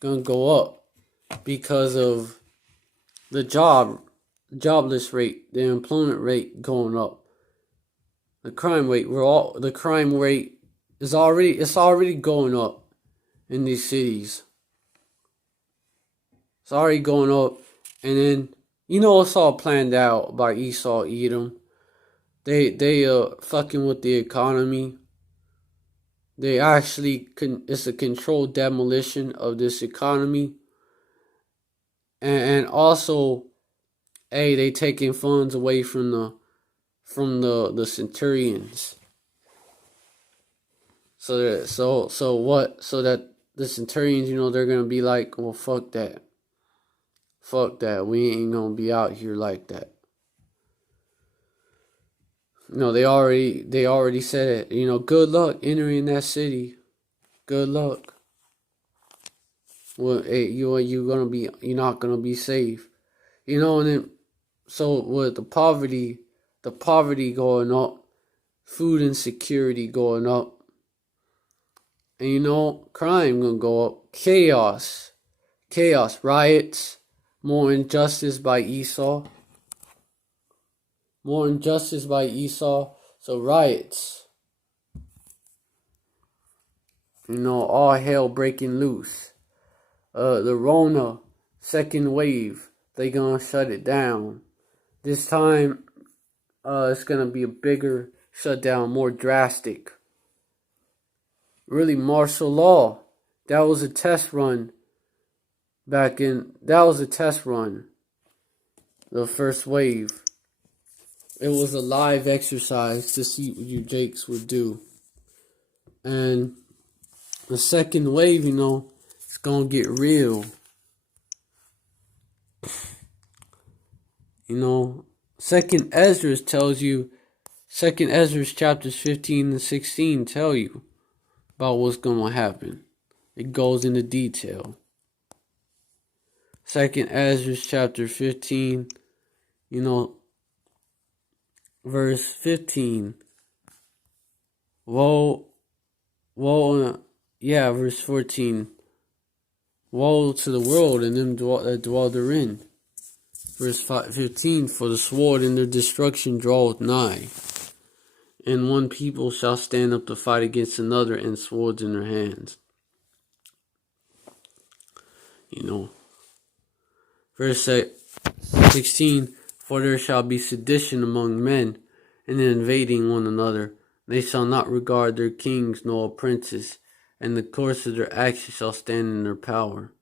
gonna go up because of the jobless rate, the employment rate going up. The crime rate is already going up in these cities. It's already going up, and then it's all planned out by Esau Edom. They fucking with the economy. They actually it's a controlled demolition of this economy, and also, they taking funds away from the centurions. So that the centurions, they're gonna be like, well, fuck that. We ain't gonna be out here like that. They already said it. Good luck entering that city. Good luck. Well, hey, you're not gonna be safe. And then, so with the poverty going up, food insecurity going up, and crime gonna go up, chaos, riots, more injustice by Esau. So riots. All hell breaking loose. The Rona second wave, they gonna shut it down. This time, it's gonna be a bigger shutdown, more drastic. Really, martial law. That was a test run. The first wave. It was a live exercise to see what you Jakes would do. And the second wave, it's gonna get real. Second Ezra chapters 15 and 16 tell you about what's gonna happen. It goes into detail. Second Ezra chapter 15, verse 15. Verse 14. Woe to the world and them that dwell therein. Verse 15. For the sword and their destruction draweth nigh, and one people shall stand up to fight against another, and swords in their hands. Verse 16. For there shall be sedition among men, and invading one another. They shall not regard their kings nor princes, and the course of their actions shall stand in their power.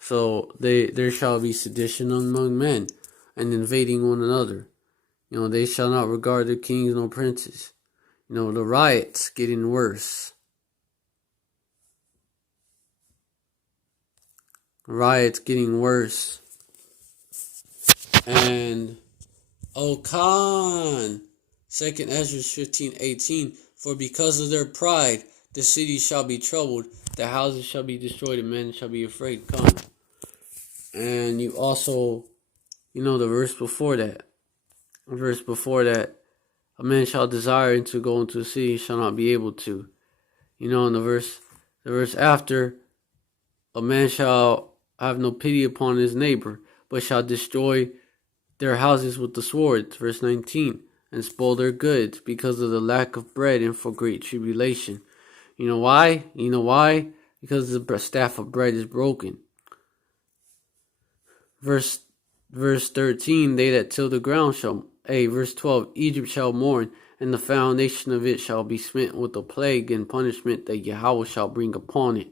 So there shall be sedition among men, and invading one another. They shall not regard their kings nor princes. The riots getting worse. Riots getting worse. And Khan, 2nd Ezra 15:18, for because of their pride, the city shall be troubled, the houses shall be destroyed, and men shall be afraid. Khan. And you also, the verse before that. A man shall desire to go into the city, shall not be able to. And the verse after, a man shall have no pity upon his neighbor, but shall destroy their houses with the sword. Verse 19, and spoil their goods because of the lack of bread and for great tribulation. You know why? Because the staff of bread is broken. Verse 13, they that till the ground shall. Verse 12, Egypt shall mourn, and the foundation of it shall be smitten with a plague and punishment that Yahweh shall bring upon it.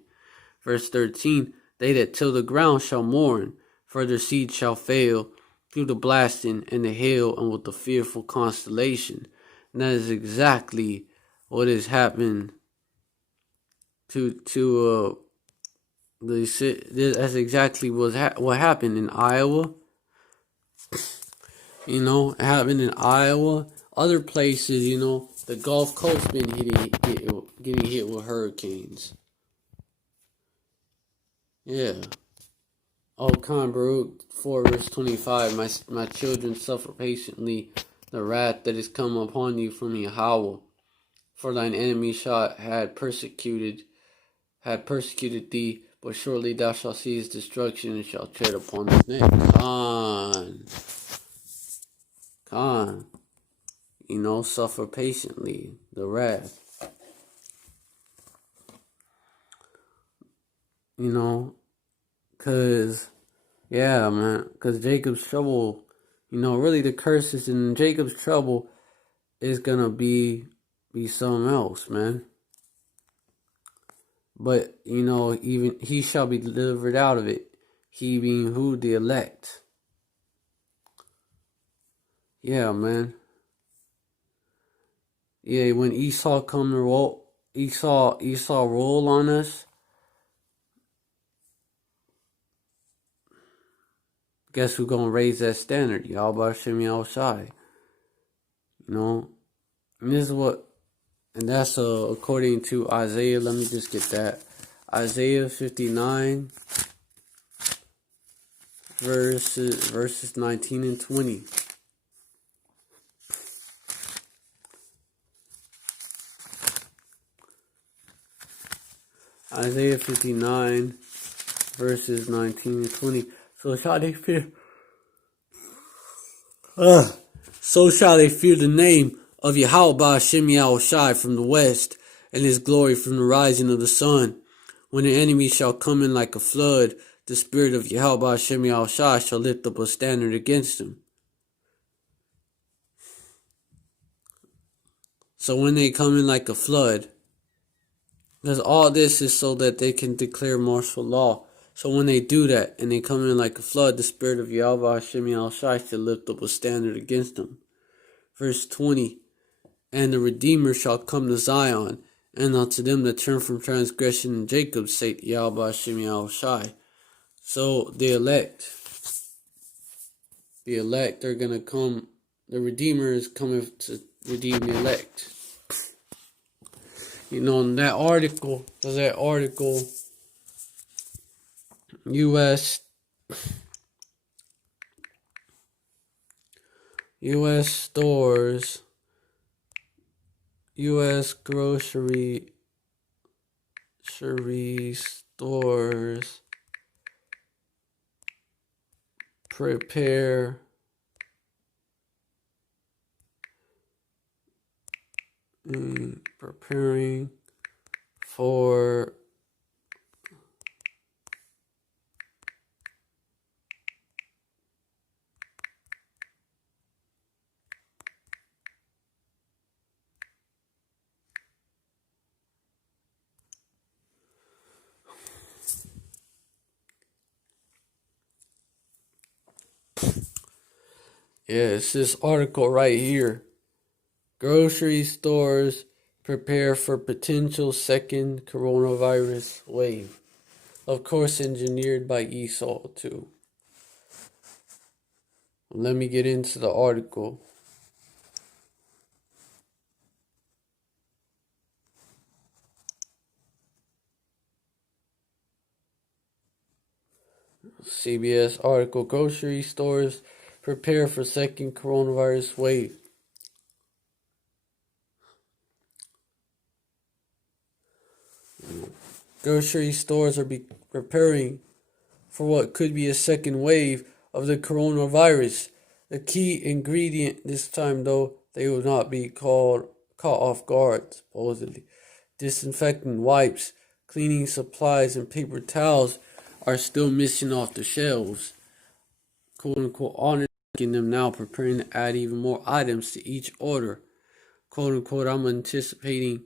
Verse 13, they that till the ground shall mourn, for their seed shall fail through the blasting and the hail and with the fearful constellation. And that is exactly what has happened that's exactly what happened in Iowa. It happened in Iowa. Other places, the Gulf Coast been getting hit with hurricanes. Yeah. Khan Baruch 4 verse 25. My children suffer patiently the wrath that is come upon you from Yahweh. For thine enemy had persecuted thee, but shortly thou shalt see his destruction and shalt tread upon his neck. Khan. Suffer patiently the wrath. Because Jacob's trouble, really the curses in Jacob's trouble is going to be something else, man. But, even he shall be delivered out of it. He being who? The elect. Yeah, man. Yeah, when Esau come to roll, Esau roll on us. Guess who's gonna raise that standard? Yahweh Shem Yahushai. And this is and that's according to Isaiah. Let me just get that. Isaiah 59, verses 19 and 20. Isaiah 59, verses 19 and 20. So shall they fear the name of Yahweh Hashem Yahushai from the west, and his glory from the rising of the sun. When the enemy shall come in like a flood, the spirit of Yahweh Hashem Yahushai shall lift up a standard against him. So when they come in like a flood, because all this is so that they can declare martial law. So when they do that, and they come in like a flood, the spirit of Yahweh Hashem Yahushai shall lift up a standard against them. Verse 20, and the Redeemer shall come to Zion, and unto them that turn from transgression in Jacob, saith Yahweh Hashem Yahushai. So the elect are going to come. The Redeemer is coming to redeem the elect. In that article, U.S. stores, U.S. grocery stores preparing for it's this article right here. Grocery stores prepare for potential second coronavirus wave. Of course, engineered by Esau too. Let me get into the article. CBS article: grocery stores prepare for second coronavirus wave. Grocery stores are preparing for what could be a second wave of the coronavirus. The key ingredient this time, though, they will not be caught off guard, supposedly. Disinfectant wipes, cleaning supplies, and paper towels are still missing off the shelves. Quote unquote, on them now, preparing to add even more items to each order. Quote unquote, I'm anticipating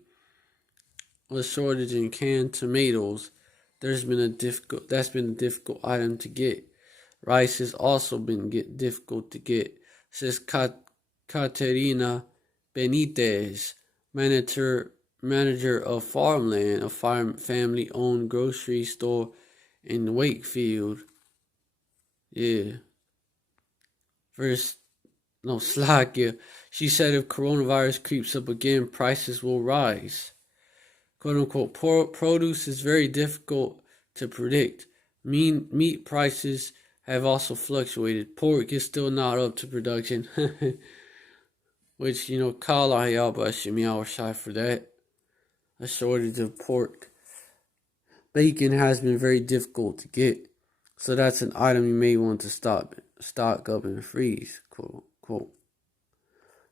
a shortage in canned tomatoes. That's been a difficult item to get. Rice has also been difficult to get, says Caterina Benitez, manager of Farmland, a family-owned grocery store in Wakefield. Yeah. Slovakia. She said if coronavirus creeps up again, prices will rise. Quote unquote, produce is very difficult to predict. Meat prices have also fluctuated. Pork is still not up to production. Which, Kala Hayaba shy for that. A shortage of pork. Bacon has been very difficult to get. So that's an item you may want to stock up and freeze. Quote, quote.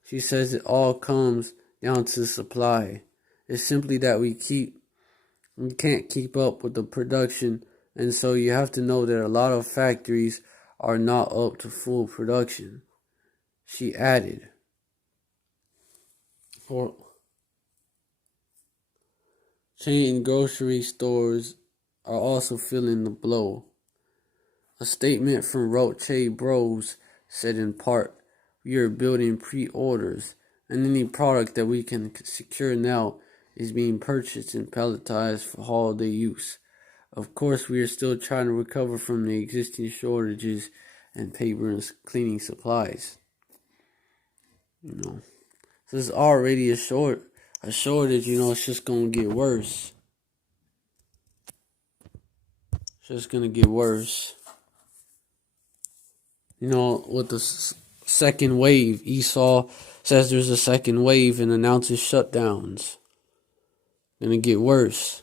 She says it all comes down to supply. It's simply that we can't keep up with the production, and so you have to know that a lot of factories are not up to full production. She added. Chain grocery stores are also feeling the blow. A statement from Roche Bros said in part, we are building pre-orders, and any product that we can secure now is being purchased and palletized for holiday use. Of course, we are still trying to recover from the existing shortages in paper and cleaning supplies. So there's already a shortage, it's just going to get worse. It's just going to get worse. With the second wave, Esau says there's a second wave and announces shutdowns. Gonna get worse.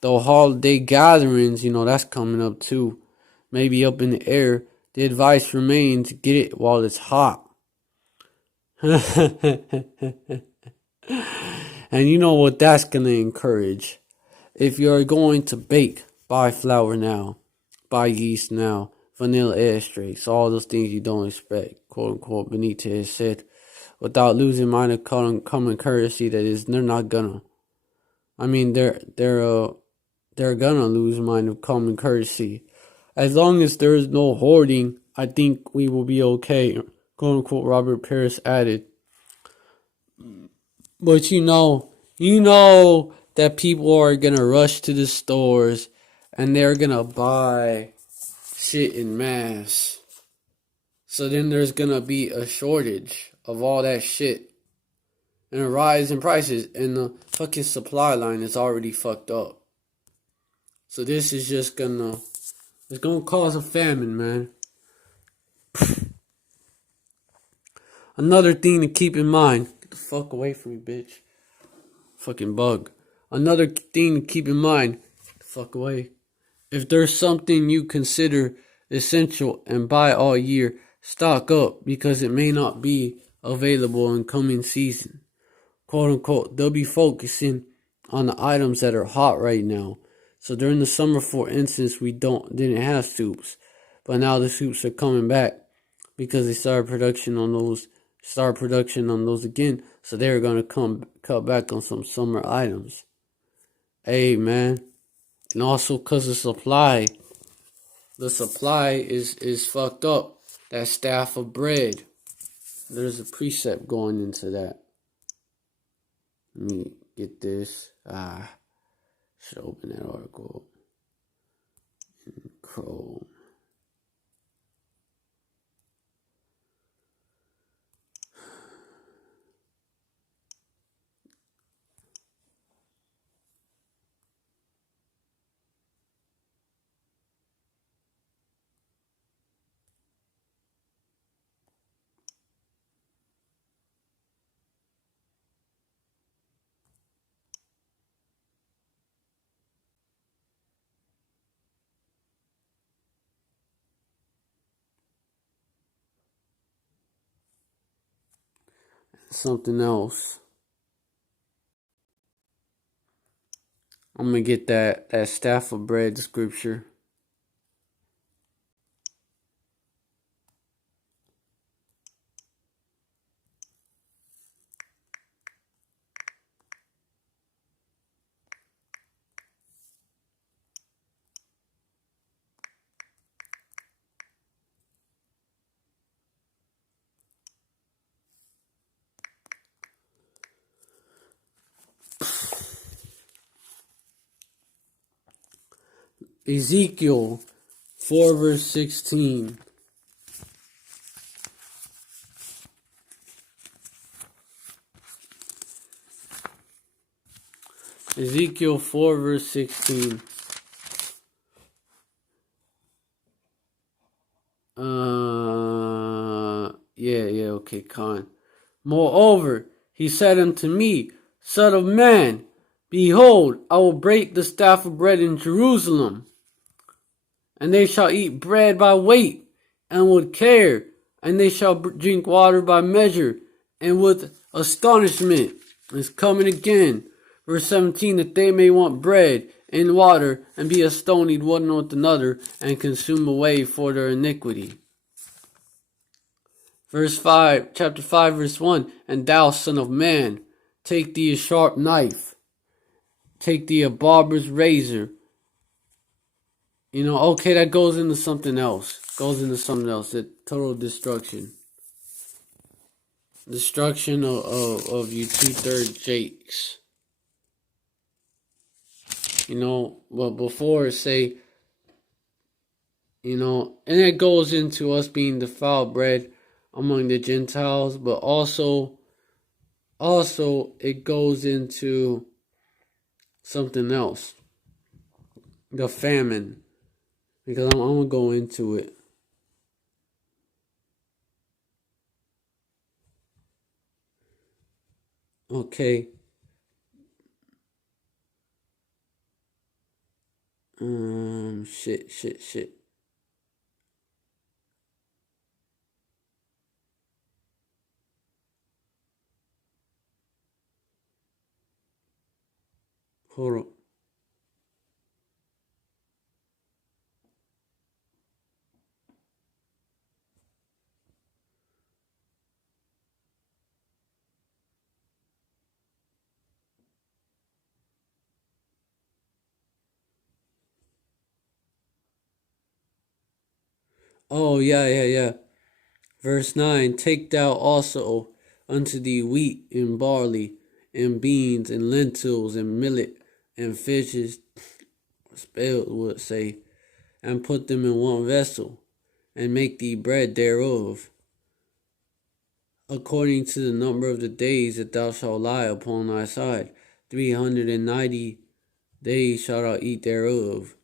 The holiday gatherings, that's coming up too. Maybe up in the air. The advice remains, get it while it's hot. And you know what that's gonna encourage. If you're going to bake, buy flour now. Buy yeast now. Vanilla extracts. All those things you don't expect. Quote unquote, Benitez said. Without losing mind of common courtesy, that is, they're not gonna. They're gonna lose mind of common courtesy. As long as there is no hoarding, I think we will be okay. Quote unquote, Robert Paris added. But you know that people are gonna rush to the stores and they're gonna buy shit in mass. So then there's gonna be a shortage of all that shit. And a rise in prices, and the fucking supply line is already fucked up. So this is just it's gonna cause a famine, man. Another thing to keep in mind, get the fuck away from me, bitch. Fucking bug. Another thing to keep in mind, get the fuck away. If there's something you consider essential and buy all year, stock up because it may not be available in coming season. Quote unquote, they'll be focusing on the items that are hot right now. So during the summer, for instance, we didn't have soups, but now the soups are coming back because they started production on those again. So they're gonna cut back on some summer items. Hey man, and also because the supply is fucked up. That staff of bread, there's a precept going into that. Let me get this. Should open that article. Chrome. Something else. I'm gonna get that staff of bread scripture. Ezekiel 4 verse 16. Ezekiel 4 verse 16. Okay, Khan. Moreover, he said unto me, Son of man, behold, I will break the staff of bread in Jerusalem, and they shall eat bread by weight, and with care, and they shall drink water by measure, and with astonishment. It's coming again. Verse 17, that they may want bread and water, and be astonied one with another, and consume away for their iniquity. Verse 5, chapter 5, verse 1, and thou, son of man, take thee a sharp knife, take thee a barber's razor. Okay, that goes into something else. That total destruction. Destruction of you 2/3 Jakes. But before say, and it goes into us being defiled bread among the Gentiles, but also it goes into something else. The famine. Because I'm going to go into it. Okay. Shit. Hold on. Oh, yeah. Verse 9, take thou also unto thee wheat and barley and beans and lentils and millet and fishes, spelled would say, and put them in one vessel, and make thee bread thereof, according to the number of the days that thou shalt lie upon thy side. 390 days shalt thou eat thereof.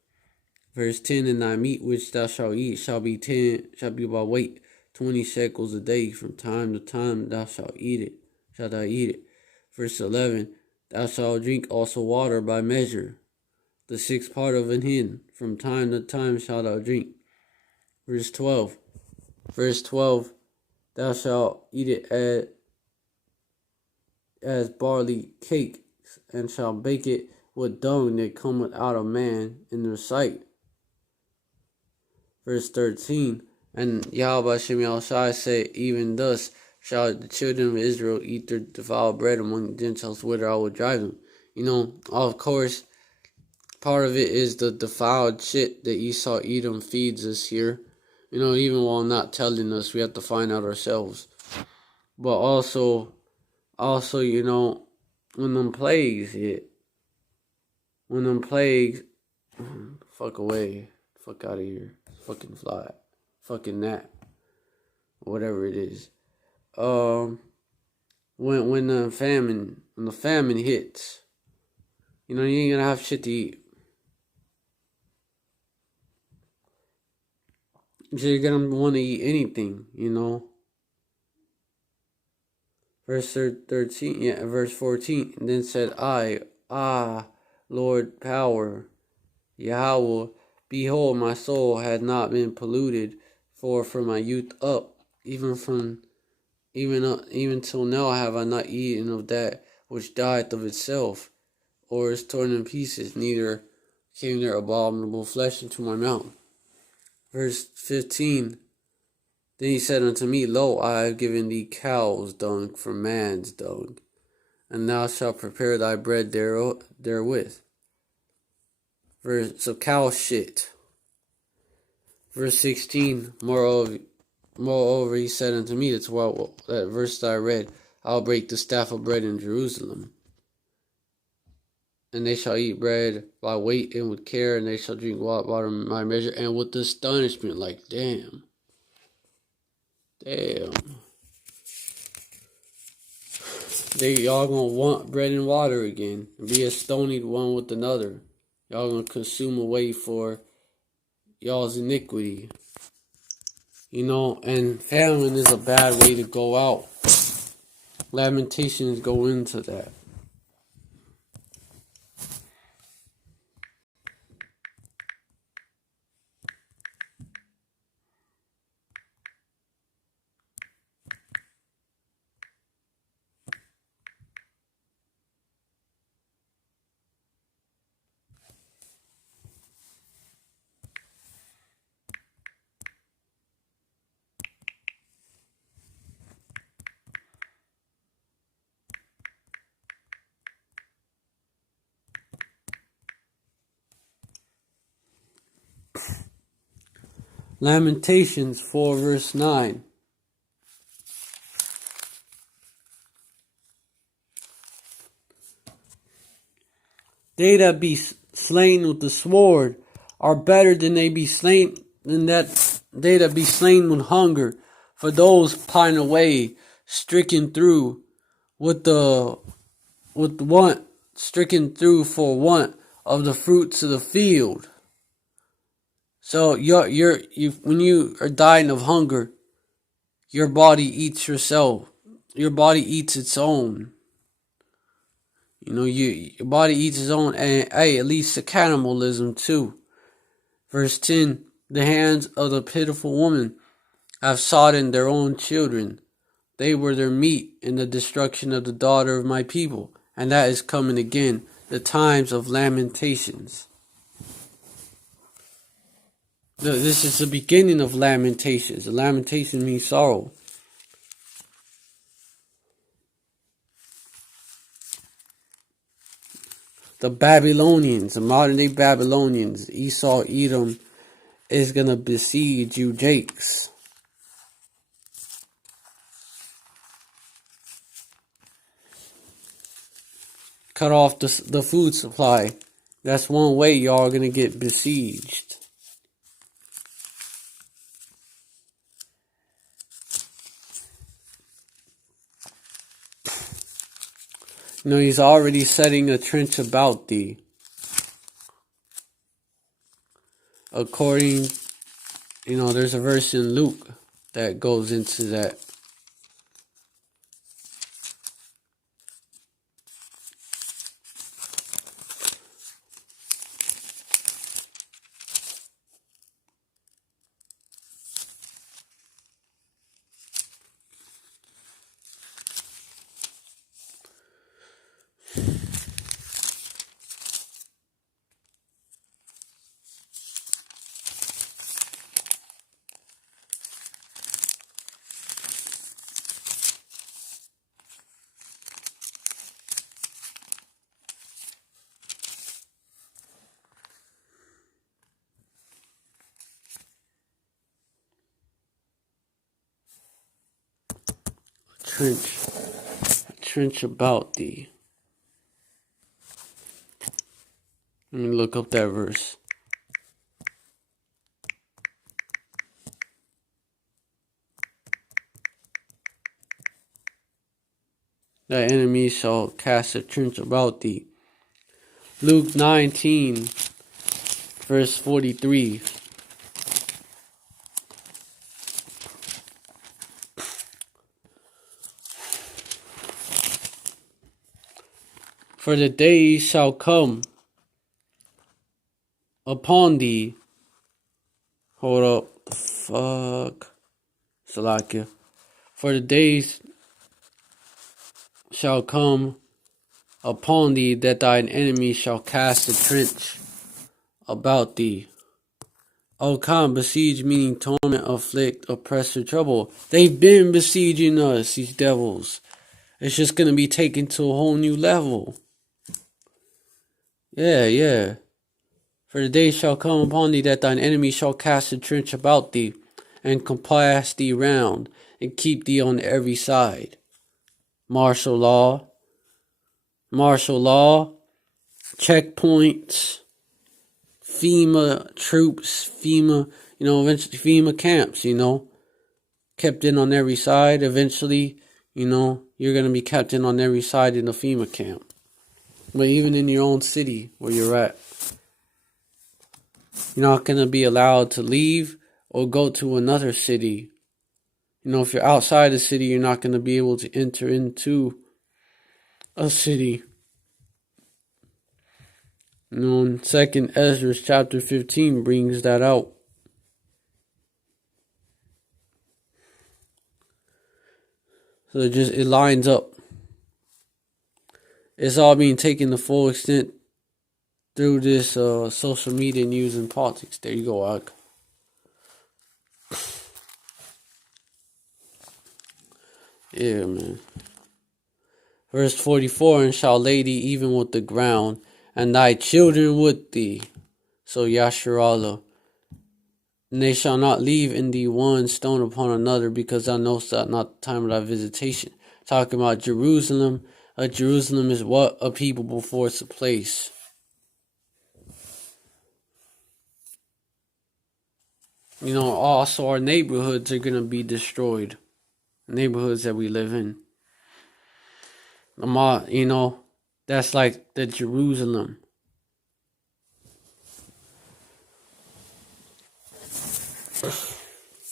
Verse 10, and thy meat which thou shalt eat shall be by weight, 20 shekels a day. From time to time thou shalt eat it. Verse 11, thou shalt drink also water by measure, the 6th part of an hin. From time to time shalt thou drink. Verse 12, thou shalt eat it as barley cakes, and shalt bake it with dung that cometh out of man in their sight. Verse 13, and Yahweh Shem Yahushai said, even thus shall the children of Israel eat their defiled bread among the Gentiles, whither I will drive them. Of course, part of it is the defiled shit that Esau Edom feeds us here. Even while not telling us, we have to find out ourselves. But also, when them plagues hit, fuck away. Fuck out of here. Fucking fly. Fucking that. Whatever it is. When the famine hits, you ain't gonna have shit to eat. So you're gonna want to eat anything, Verse 13, verse 14. And then said I, Lord power, Yahweh, behold, my soul had not been polluted, for from my youth up, even till now have I not eaten of that which dieth of itself, or is torn in pieces, neither came there abominable flesh into my mouth. Verse 15. Then he said unto me, Lo, I have given thee cow's dung for man's dung, and thou shalt prepare thy bread therewith. So cow shit. Verse 16. Moreover, he said unto me, that's that verse that I read, I'll break the staff of bread in Jerusalem, and they shall eat bread by weight and with care, and they shall drink water by measure, and with astonishment. Like, damn. Y'all gonna want bread and water again, and be astonied one with another. Y'all gonna consume away for y'all's iniquity. And famine is a bad way to go out. Lamentations go into that. Lamentations 4 verse 9. They that be slain with the sword are better than they be slain they that be slain with hunger, for those pine away, stricken through with want, stricken through for want of the fruits of the field. So when you are dying of hunger, your body eats yourself. Your body eats its own. Your body eats its own, and it leads to cannibalism too. Verse 10, the hands of the pitiful woman have sodden their own children. They were their meat in the destruction of the daughter of my people. And that is coming again, the times of lamentations. This is the beginning of lamentations. Lamentation means sorrow. The Babylonians, the modern day Babylonians, Esau, Edom, is going to besiege you Jakes. Cut off the food supply. That's one way y'all are going to get besieged. He's already setting a trench about thee. According, there's a verse in Luke that goes into that. Trench about thee. Let me look up that verse. Thy enemies shall cast a trench about thee. Luke 19, verse 43. For the days shall come upon thee. Hold up. Fuck. Salakia. For the days shall come upon thee that thine enemies shall cast a trench about thee. O Khan, besiege meaning torment, afflict, oppress, or trouble. They've been besieging us, these devils. It's just going to be taken to a whole new level. Yeah. For the day shall come upon thee that thine enemy shall cast a trench about thee, and compass thee round, and keep thee on every side. Martial law, checkpoints, FEMA troops, eventually FEMA camps, kept in on every side. Eventually, you're going to be kept in on every side in a FEMA camp. But even in your own city where you're at, you're not going to be allowed to leave or go to another city. If you're outside the city, you're not going to be able to enter into a city. In 2nd Ezra chapter 15 brings that out. So it lines up. It's all being taken to full extent through this social media news and politics. There you go, Ak. Yeah, man. Verse 44, and shall lay thee even with the ground, and thy children with thee. So Yasharallah. And they shall not leave in thee one stone upon another, because thou knowest that not the time of thy visitation. Talking about Jerusalem. Jerusalem is what? A people before it's a place. Also our neighborhoods are going to be destroyed. Neighborhoods that we live in. That's like the Jerusalem.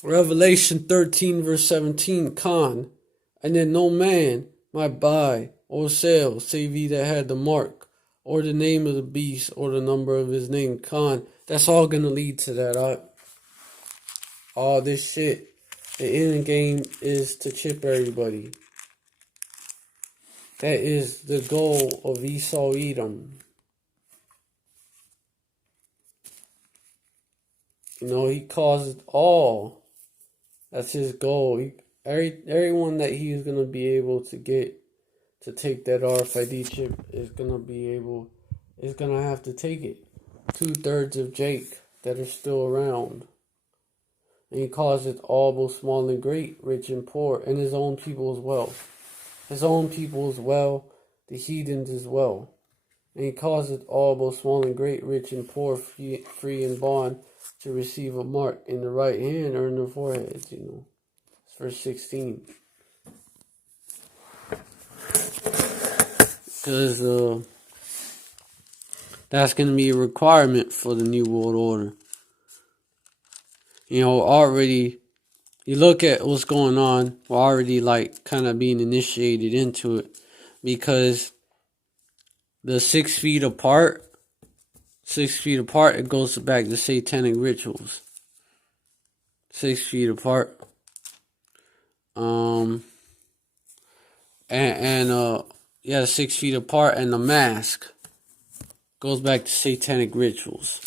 Revelation 13 verse 17, Khan. And then no man might buy or sell, save he that had the mark, or the name of the beast, or the number of his name, Khan. That's all gonna lead to that. All this shit. The end game is to chip everybody. That is the goal of Esau Edom. He caused it all. That's his goal. Everyone that he's going to be able to get to take that RFID chip is going to have to take it. 2/3 of Jake that are still around. And he caused it all, both small and great, rich and poor, and his own people as well. The heathens as well. And he caused it all, both small and great, rich and poor, free and bond, to receive a mark in the right hand or in the forehead, It's verse 16. Because that's going to be a requirement for the New World Order. Already, you look at what's going on, we're already kind of being initiated into it. Because the 6 feet apart, it goes back to satanic rituals. 6 feet apart. The 6 feet apart, and the mask goes back to satanic rituals.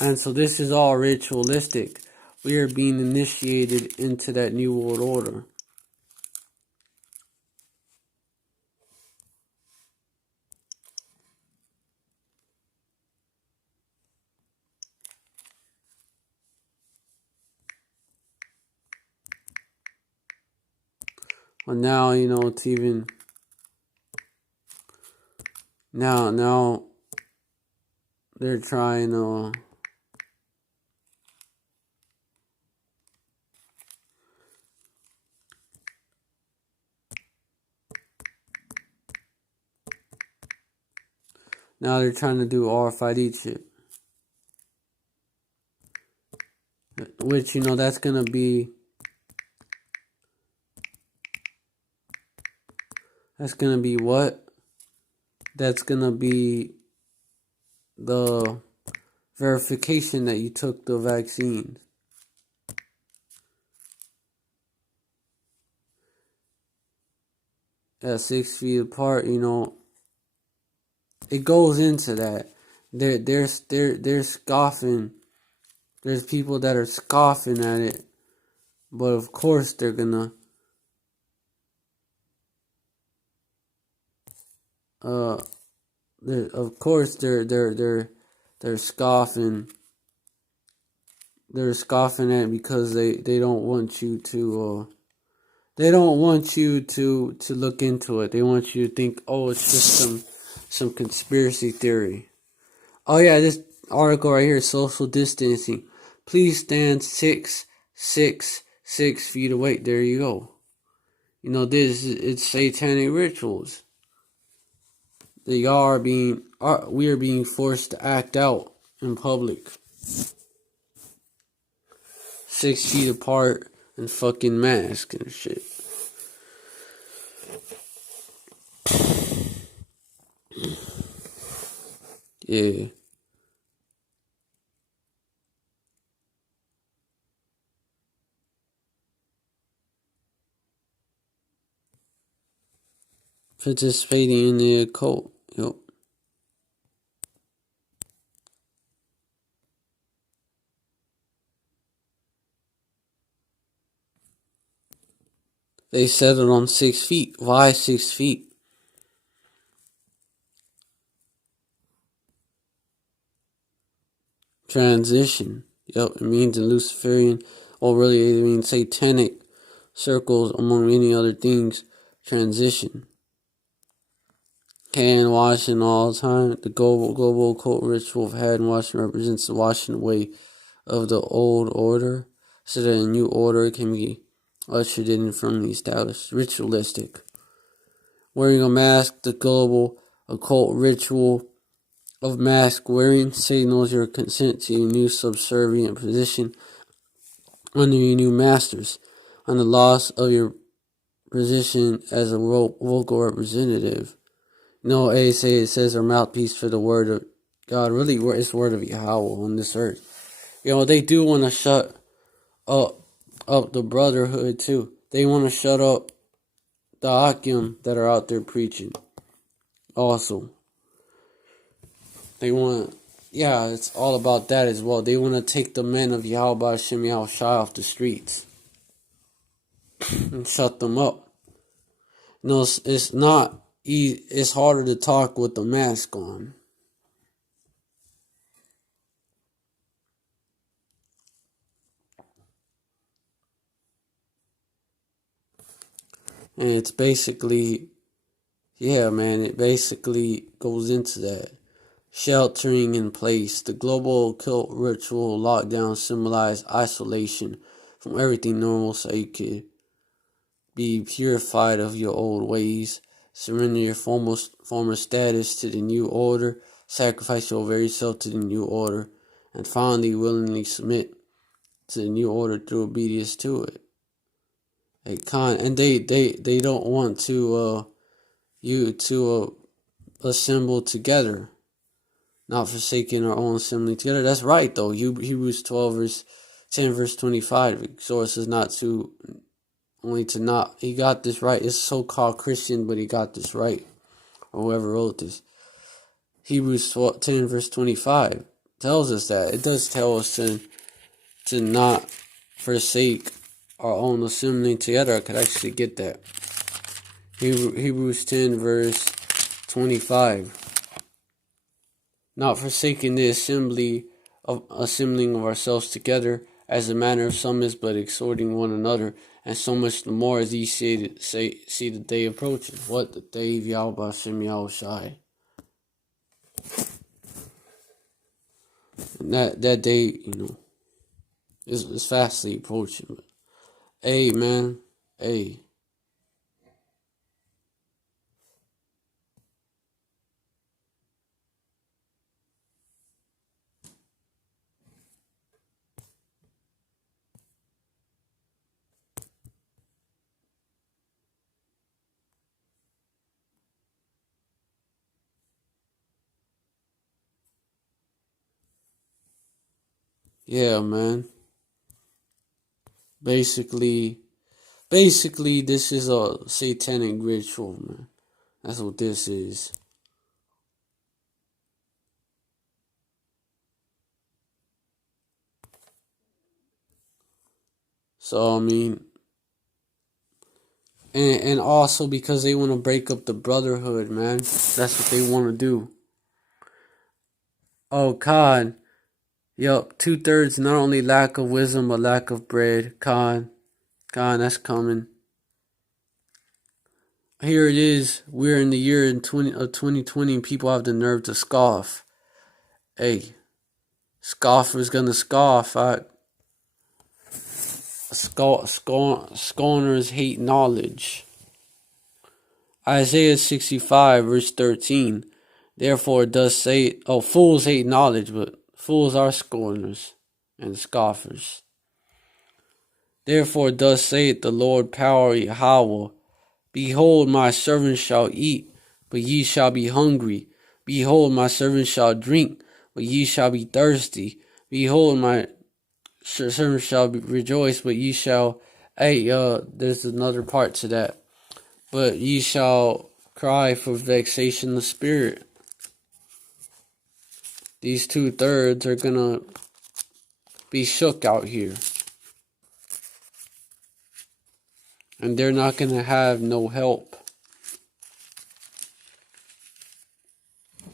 And so this is all ritualistic. We are being initiated into that New World Order. But now, it's even... Now, they're trying to... Now they're trying to do RFID chip. Which, that's gonna be what? That's gonna be the verification that you took the vaccine. At 6 feet apart, it goes into that. They're scoffing. There's people that are scoffing at it, but of course they're gonna of course they're scoffing. They're scoffing at it because they don't want you to look into it. They want you to think, oh, it's just some conspiracy theory. Oh yeah, this article right here, social distancing. Please stand 6 feet away. There you go. It's satanic rituals. We are being forced to act out in public. 6 feet apart and fucking mask and shit. Yeah. Participating in the occult. Yep. They settled on 6 feet. Why 6 feet? Transition. Yep, it means in Luciferian, or really it means satanic circles, among many other things. Transition. Hand washing all the time. The global occult ritual of hand washing represents the washing away of the old order, so that a new order can be ushered in from the established. Ritualistic. Wearing a mask, the global occult ritual of mask wearing signals your consent to your new subservient position under your new masters, on the loss of your position as a vocal representative. It says our mouthpiece for the word of God. Really, it's the word of Yahweh on this earth. They do want to shut up the brotherhood too. They want to shut up the Akim that are out there preaching. Also, it's all about that as well. They want to take the men of Yahweh Hashem Yahushai off the streets and shut them up. It's not. It's harder to talk with the mask on. And it's basically, it basically goes into that. Sheltering in place. The global occult ritual lockdown symbolized isolation from everything normal so you could be purified of your old ways. Surrender your former status to the new order. Sacrifice your very self to the new order. And finally, willingly submit to the new order through obedience to it. And they don't want you to assemble together, not forsaking our own assembly together. That's right, though. Hebrews 12 verse 10 verse 25 exhorts us not to only to not. He got this right. It's so-called Christian, but he got this right, or whoever wrote this. Hebrews 10 verse 25 tells us that. It does tell us to not forsake our own assembling together. I could actually get that. Hebrews 10 verse 25. Not forsaking the assembling of ourselves together, as the manner of some is, but exhorting one another, and so much the more as ye see the day approaching. What? The day of Yahweh Hashem Yahushai. And that day, is fastly approaching. But, hey, man. Hey. Yeah, man. Basically, this is a satanic ritual, man. That's what this is. So, I mean, and also because they want to break up the brotherhood, man. That's what they want to do. Oh, Khan. Yup, 2/3 not only lack of wisdom, but lack of bread. Khan, that's coming. Here it is. We're in the year of 2020 and people have the nerve to scoff. Hey, scoffers gonna scoff. Scorners hate knowledge. Isaiah 65 verse 13. Therefore it does say, fools hate knowledge, but fools are scorners and scoffers. Therefore thus saith the Lord power Yahweh, behold, my servant shall eat, but ye shall be hungry. Behold, my servant shall drink, but ye shall be thirsty. Behold, my servant shall rejoice, but ye shall... Hey, there's another part to that. But ye shall cry for vexation of spirit. These 2/3 are gonna be shook out here. And they're not gonna have no help.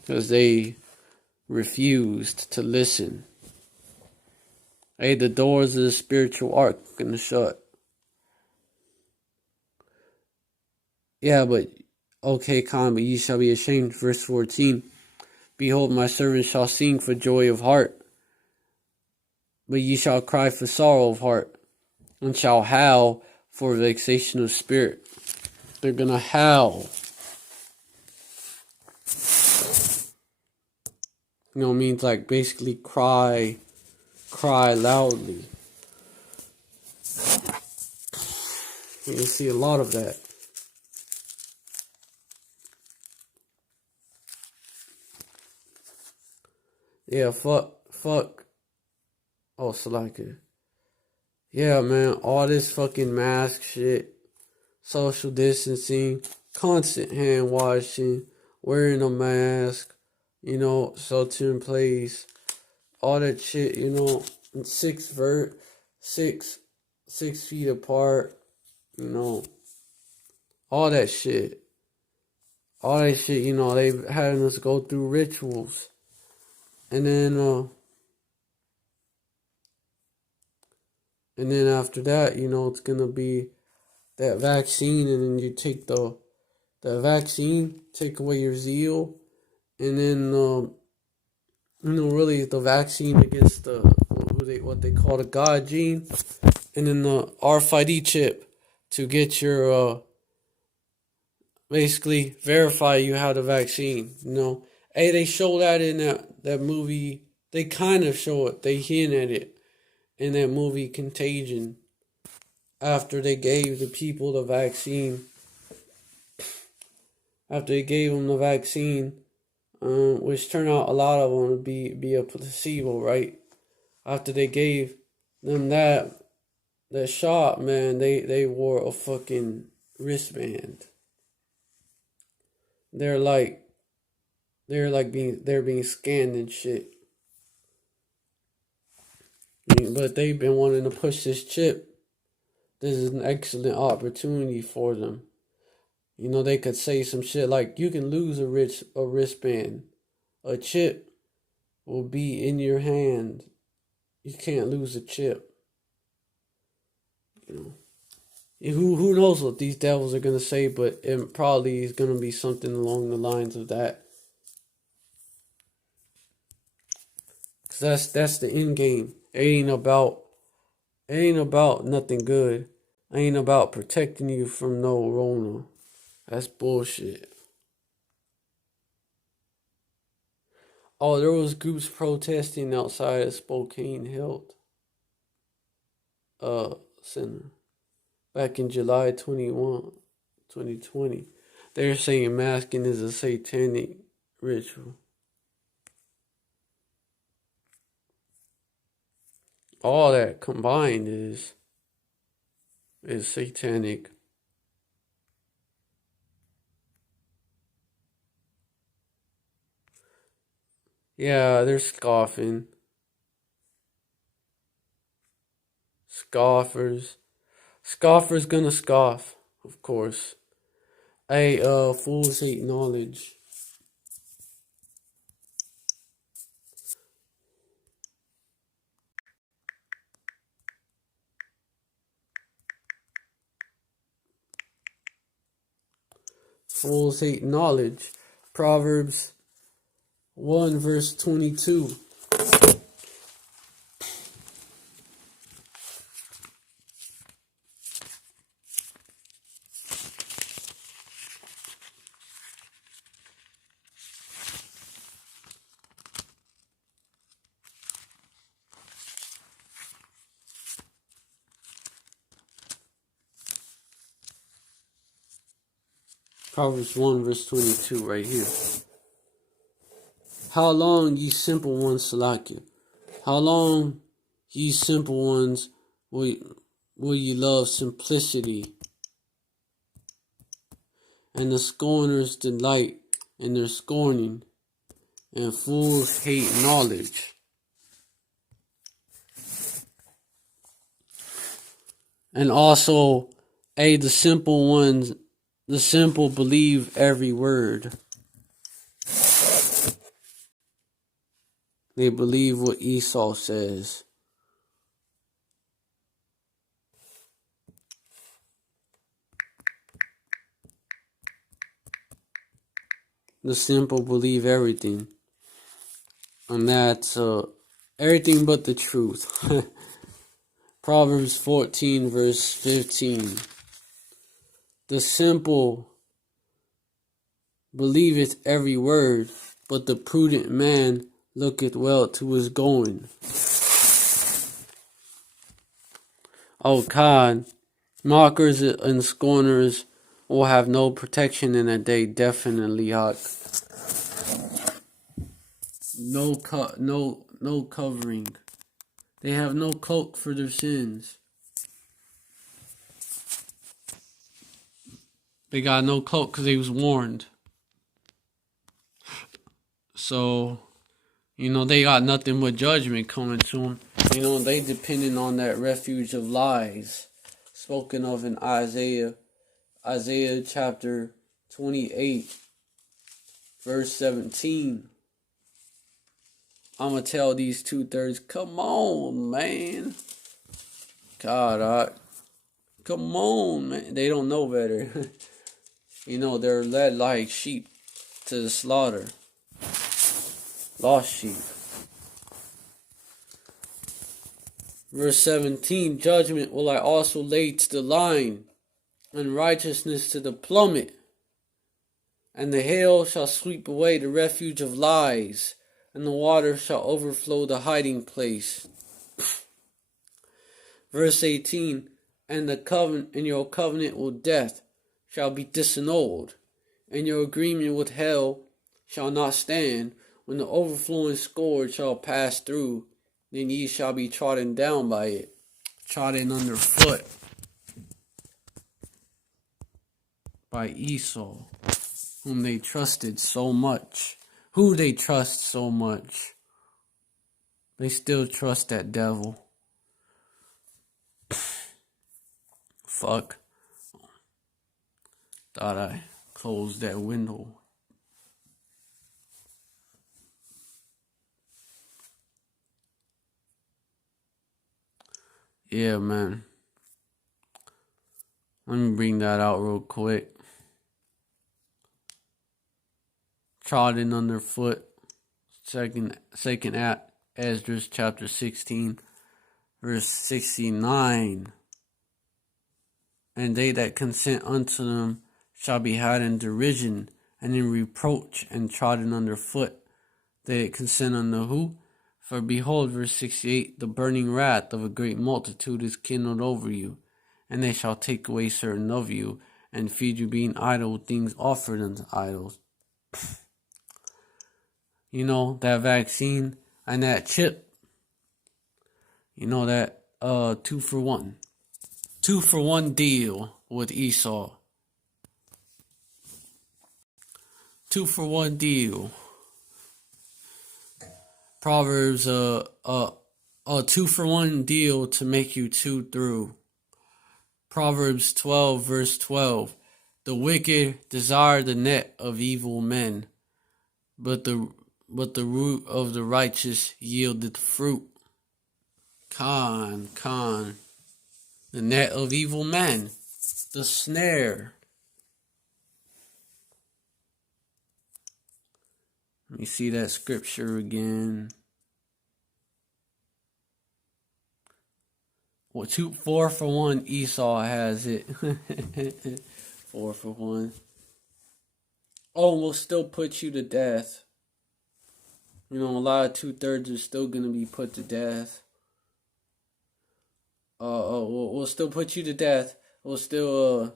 Because they refused to listen. Hey, the doors of the spiritual ark are gonna shut. Yeah, but okay, Khan, but ye shall be ashamed. Verse 14. Behold, my servant shall sing for joy of heart, but ye shall cry for sorrow of heart, and shall howl for vexation of spirit. They're gonna howl. You know, it means like basically cry loudly. You can see a lot of that. Yeah, fuck. Oh, Salaka. Yeah, man, all this fucking mask shit, social distancing, constant hand washing, wearing a mask, shelter in place, all that shit, 6 feet apart, all that shit. All that shit, they having us go through rituals. And then after that, it's gonna be that vaccine, and then you take the vaccine, take away your zeal, and then really the vaccine against what they call the God gene, and then the RFID chip to get your basically verify you have the vaccine. Hey, they show that in that movie. They kind of show it. They hint at it in that movie Contagion. After they gave the people the vaccine, which turned out a lot of them to be a placebo, right? After they gave them that shot, man, they wore a fucking wristband. They're being scanned and shit. But they've been wanting to push this chip. This is an excellent opportunity for them. They could say some shit like, you can lose a wristband. A chip will be in your hand. You can't lose a chip. Who knows what these devils are going to say, but it probably is going to be something along the lines of that. Cause that's the end game. It ain't about nothing good. It ain't about protecting you from no Rona. That's bullshit. Oh, there was groups protesting outside of Spokane Health Center back in July 21, 2020. They're saying masking is a satanic ritual. all that combined is satanic. Yeah, they're scoffing. Scoffers. Scoffers gonna scoff, of course. Hey, fools hate knowledge. Fools hate knowledge. Proverbs 1 verse 22. Proverbs 1 verse 22 right here. How long, ye simple ones, Salakia? How long, ye simple ones, will ye love simplicity? And the scorners delight in their scorning, and fools hate knowledge. And also, the simple ones, the simple believe every word. They believe what Esau says. The simple believe everything. And that's everything but the truth. Proverbs 14 verse 15. The simple believeth every word, but the prudent man looketh well to his going. Oh God, mockers and scorners will have no protection in that day, definitely, Hawk. No covering. They have no cloak for their sins. They got no cloak because they was warned. So, they got nothing but judgment coming to them. They depending on that refuge of lies spoken of in Isaiah chapter 28, verse 17. I'm going to tell these 2/3, come on, man. God, come on, man. They don't know better. They're led like sheep to the slaughter. Lost sheep. Verse 17, judgment will I also lay to the line, and righteousness to the plummet. And the hail shall sweep away the refuge of lies, and the water shall overflow the hiding place. Verse 18, and your covenant with death shall be disannulled, and your agreement with hell shall not stand. When the overflowing scourge shall pass through, then ye shall be trodden down by it, trodden under foot by Esau, whom they trusted so much. Who they trust so much. They still trust that devil. Fuck. Thought I closed that window. Yeah, man. Let me bring that out real quick. Trodden underfoot. Second at Esdras chapter 16, verse 69. And they that consent unto them shall be had in derision and in reproach and trodden underfoot. They that consent unto who? For behold, verse 68, the burning wrath of a great multitude is kindled over you, and they shall take away certain of you, and feed you being idle with things offered unto idols. That vaccine and that chip, You know that 2-for-1. 2-for-1 deal with Esau. 2-for-1 deal. Proverbs, a 2-for-1 deal to make you two through. Proverbs 12, verse 12. The wicked desire the net of evil men, but the root of the righteous yieldeth fruit. Con. The net of evil men. The snare. Let me see that scripture again. 4-for-1 Esau has it. 4-for-1. Oh, we'll still put you to death. You know, a lot of 2/3 are still going to be put to death. We'll still put you to death. We'll still,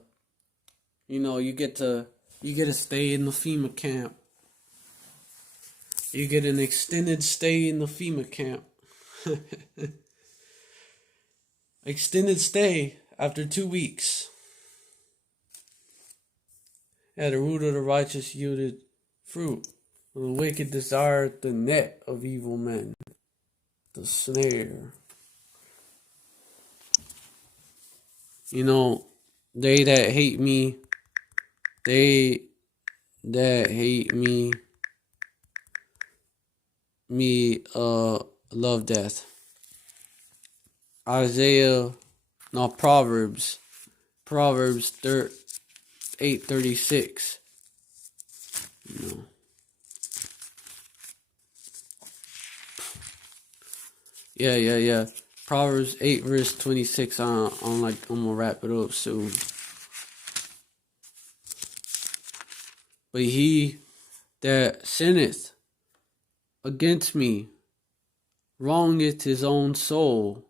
you get to stay in the FEMA camp. You get an extended stay in the FEMA camp. Extended stay after 2 weeks. At the root of the righteous yielded fruit. The wicked desired the net of evil men. The snare. You know, they that hate me, love death. Proverbs 8:36. You know. Yeah. Proverbs 8 verse 26. I'm gonna wrap it up soon. But he that sinneth against me wrongeth his own soul.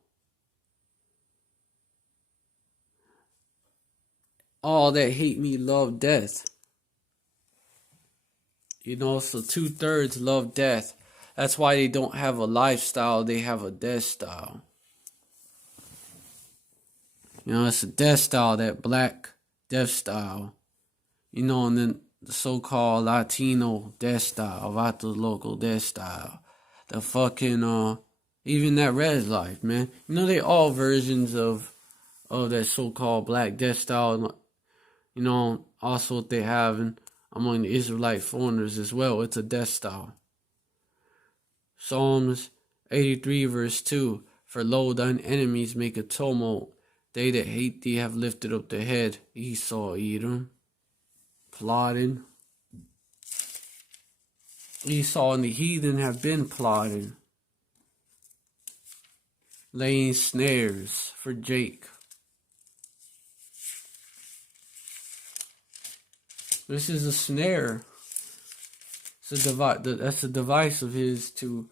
All that hate me love death. You know, so 2/3 love death. That's why they don't have a lifestyle, they have a death style. You know, it's a death style, that black death style. You know, and then the so-called Latino death style, Vato Local death style. The fucking, even that red life, man. You know, they all versions of that so-called black death style. You know, also what they have among the Israelite foreigners as well. It's a death style. Psalms 83 verse 2. For lo, thine enemies make a tumult. They that hate thee have lifted up their head. Esau, Edom. Plotting. Esau and the heathen have been plotting. Laying snares for Jake. This is a snare. It's that's a device of his to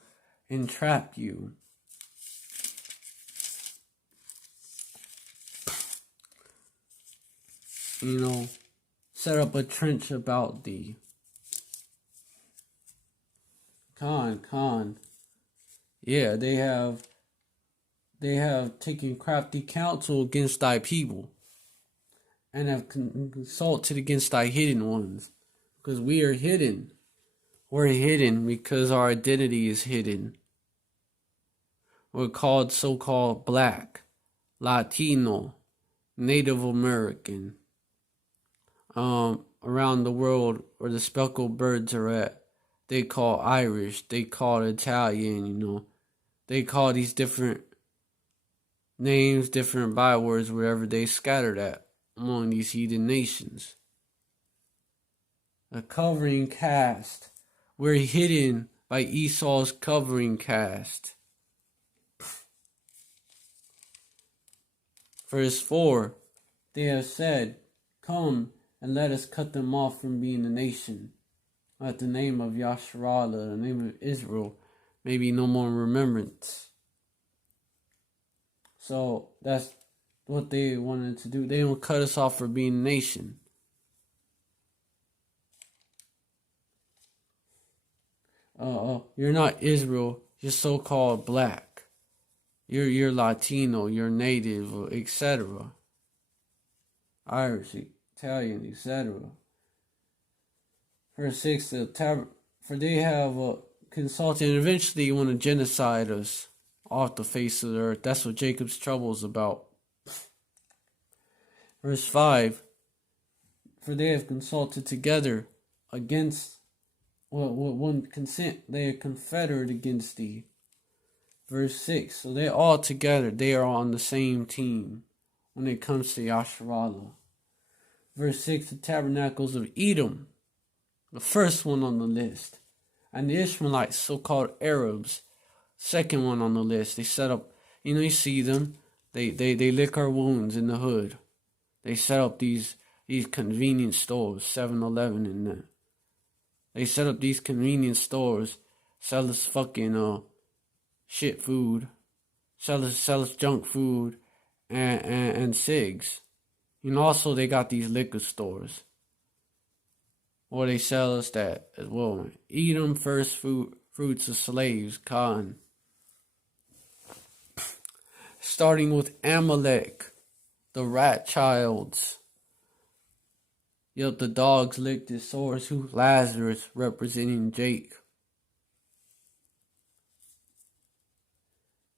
entrap you. You know, set up a trench about thee. Con. Yeah, they have taken crafty counsel against thy people, and have consulted against thy hidden ones, because we are hidden. We're hidden because our identity is hidden. We're called so-called black, Latino, Native American. Around the world where the speckled birds are at, they call Irish, they call Italian, you know. They call these different names, different bywords, wherever they scattered at among these heathen nations. A covering cast. We're hidden by Esau's covering cast. Verse 4. They have said, come and let us cut them off from being a nation. At the name of Yasharallah, the name of Israel, may be no more remembrance. So that's what they wanted to do. They don't cut us off for being a nation. You're not Israel. You're so-called black. You're Latino, you're Native, etc. Irish, Italian, etc. Verse 6, for they have consulted and eventually want to genocide us off the face of the earth. That's what Jacob's trouble is about. Verse 5, for they have consulted together against, one consent, they are confederate against thee. Verse 6, so they're all together, they are on the same team when it comes to Yasharallah. Verse 6, the tabernacles of Edom, the first one on the list. And the Ishmaelites, so-called Arabs, second one on the list. They set up, you see them, they lick our wounds in the hood. They set up these convenience stores, 7-Eleven and that. They set up these convenience stores, sell us fucking shit food, sell us junk food and cigs. Also they got these liquor stores. Or they sell us that as well. Edom, first fruits of slaves, cotton. Starting with Amalek, the rat childs. Yep, the dogs licked his sores. Who? Lazarus, representing Jake.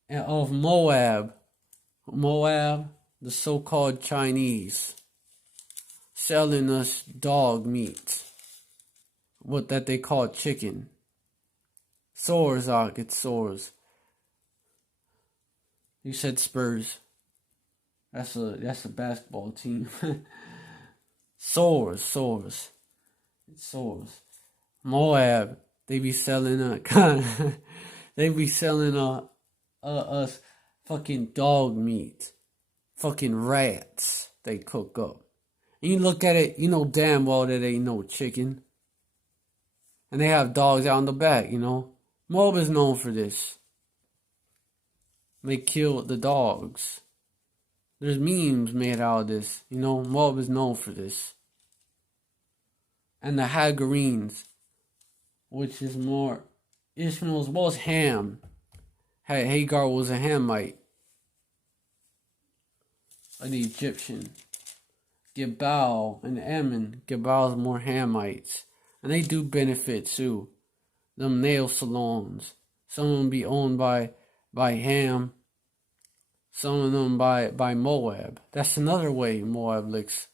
And of Moab, the so-called Chinese, selling us dog meat. What that they call chicken. Sores, it's sores. You said Spurs. That's a basketball team. Sores. It's sores. Moab, they be selling us fucking dog meat. Fucking rats they cook up. And you look at it, you know damn well that ain't no chicken. And they have dogs out in the back, Moab is known for this. They kill the dogs. There's memes made out of this, Moab is known for this. And the Hagarenes, which is more Ishmael as well as Ham. Hagar was a Hamite. The Egyptian. Gebal and Ammon. Gebal is more Hamites. And they do benefit too. Them nail salons. Some of them be owned by Ham. Some of them by Moab. That's another way Moab licks.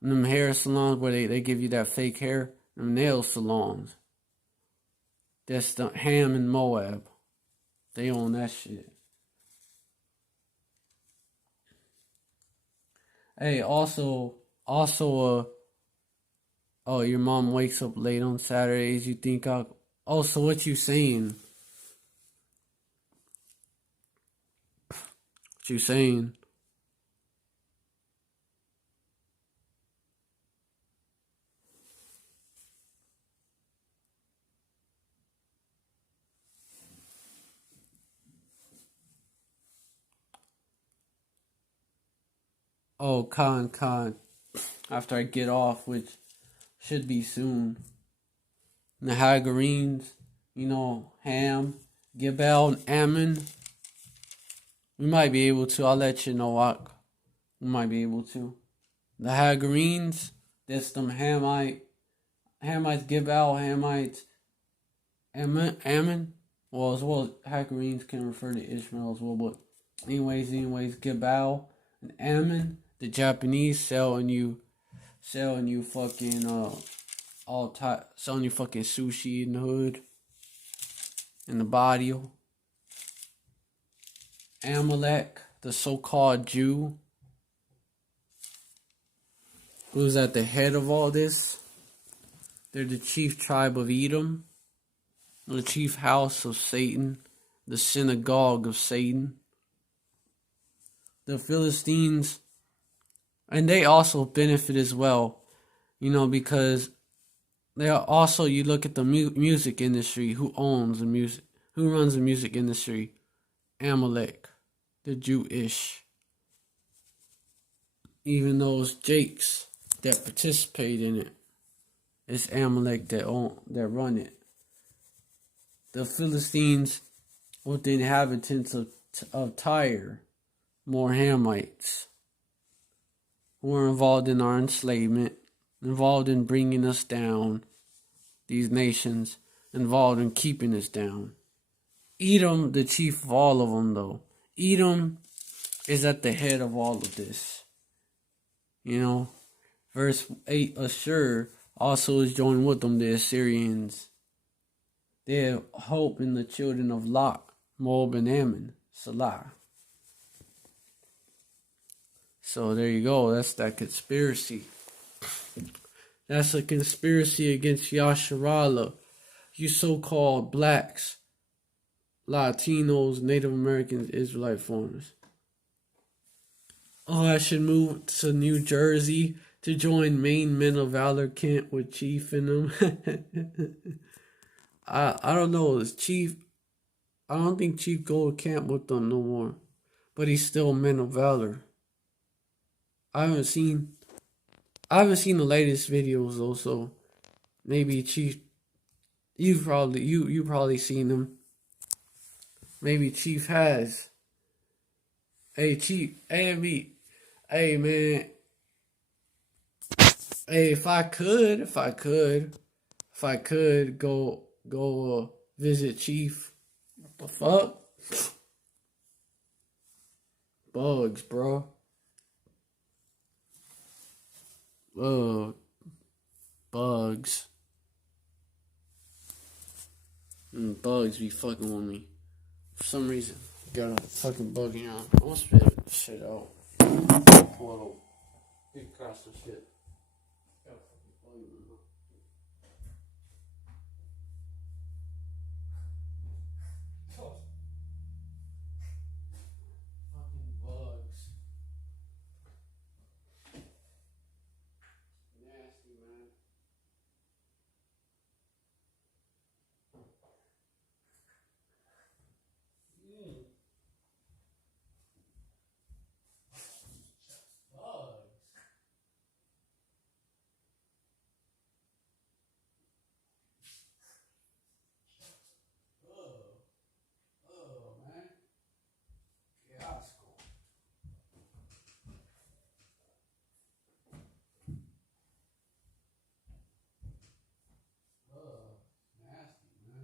Them hair salons where they give you that fake hair. Them nail salons. That's the Ham and Moab. They own that shit. Hey, also, oh, your mom wakes up late on Saturdays. You think oh, so what you saying? What you saying? Oh, Khan. After I get off, which should be soon. And the Hagarenes, Ham, Gebal, and Ammon. We might be able to. I'll let you know. We might be able to. The Hagarenes, that's them Hamites, Gebal, Hamites, Ammon. Well, as well as Hagarenes can refer to Ishmael as well. But anyways, Gebal and Ammon, the Japanese selling you fucking selling you fucking sushi in the hood, in the barrio. Amalek, the so-called Jew, who's at the head of all this. They're the chief tribe of Edom, the chief house of Satan, the synagogue of Satan. The Philistines, and they also benefit as well, because they are also, you look at the music industry, who runs the music industry? Amalek, the Jewish. Even those Jakes that participate in it, it's Amalek that run it. The Philistines, with the inhabitants of of Tyre, more Hamites, who were involved in our enslavement, involved in bringing us down, these nations, involved in keeping us down. Edom, the chief of all of them, though. Edom is at the head of all of this. You know, verse 8, Ashur also is joined with them, the Assyrians. They have hope in the children of Lot, Moab, and Ammon, Salah. So there you go. That's that conspiracy. That's a conspiracy against Yasharallah, you so-called blacks, Latinos, Native Americans, Israelite foreigners. Oh, I should move to New Jersey to join Maine Men of Valor camp with Chief in them. I don't know. Is Chief? I don't think Chief go to camp with them no more, but he's still Men of Valor. I haven't seen the latest videos though, so maybe Chief. You probably seen them. Maybe Chief has. Hey Chief, hey man. Hey, if I could go visit Chief. What the fuck? Bugs, bro. Bugs. Bugs be fucking with me. For some reason, got a fucking bug in. I'll spit shit out. Whoa. Big cross of shit. Got a fucking bug in my mouth. Fucking bugs. Nasty, man.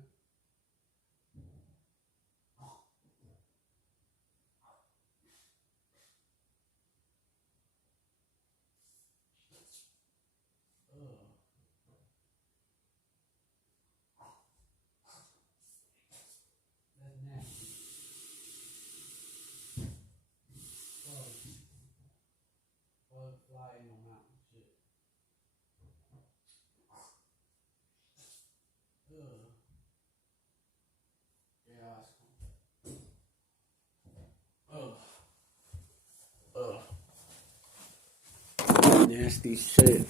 Nasty shit.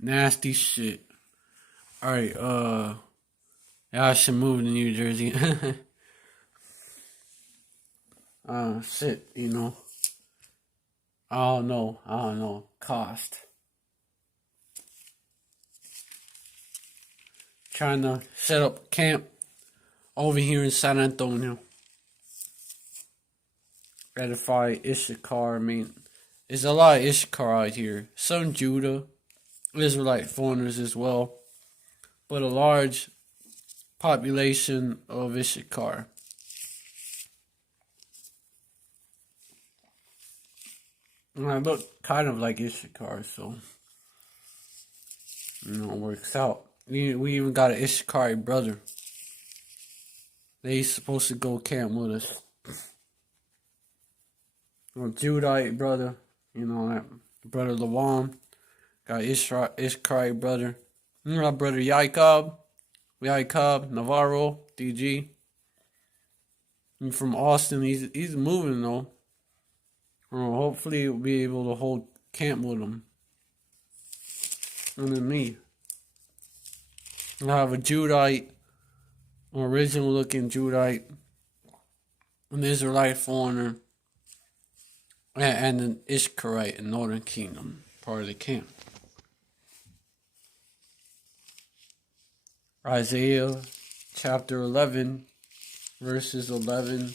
Nasty shit. Alright, yeah, I should move to New Jersey. Shit, you know. I don't know. Cost. Trying to set up camp over here in San Antonio. Edify Issachar. I mean, there's a lot of Issachar out here. Some Judah, Israelite foreigners as well, but a large population of Issachar. And I look kind of like Issachar, so it works out. We even got an Issachar brother. They supposed to go camp with us. A Judite brother, that brother Lawan. Got Issachar brother. Our brother Yaakov Navarro, DG. He's from Austin. He's moving though. Hopefully we'll be able to hold camp with him. And then me. I have a Judite, original looking Judite, an Israelite foreigner, and an Ishkarite in Northern Kingdom, part of the camp. Isaiah chapter 11, verses 11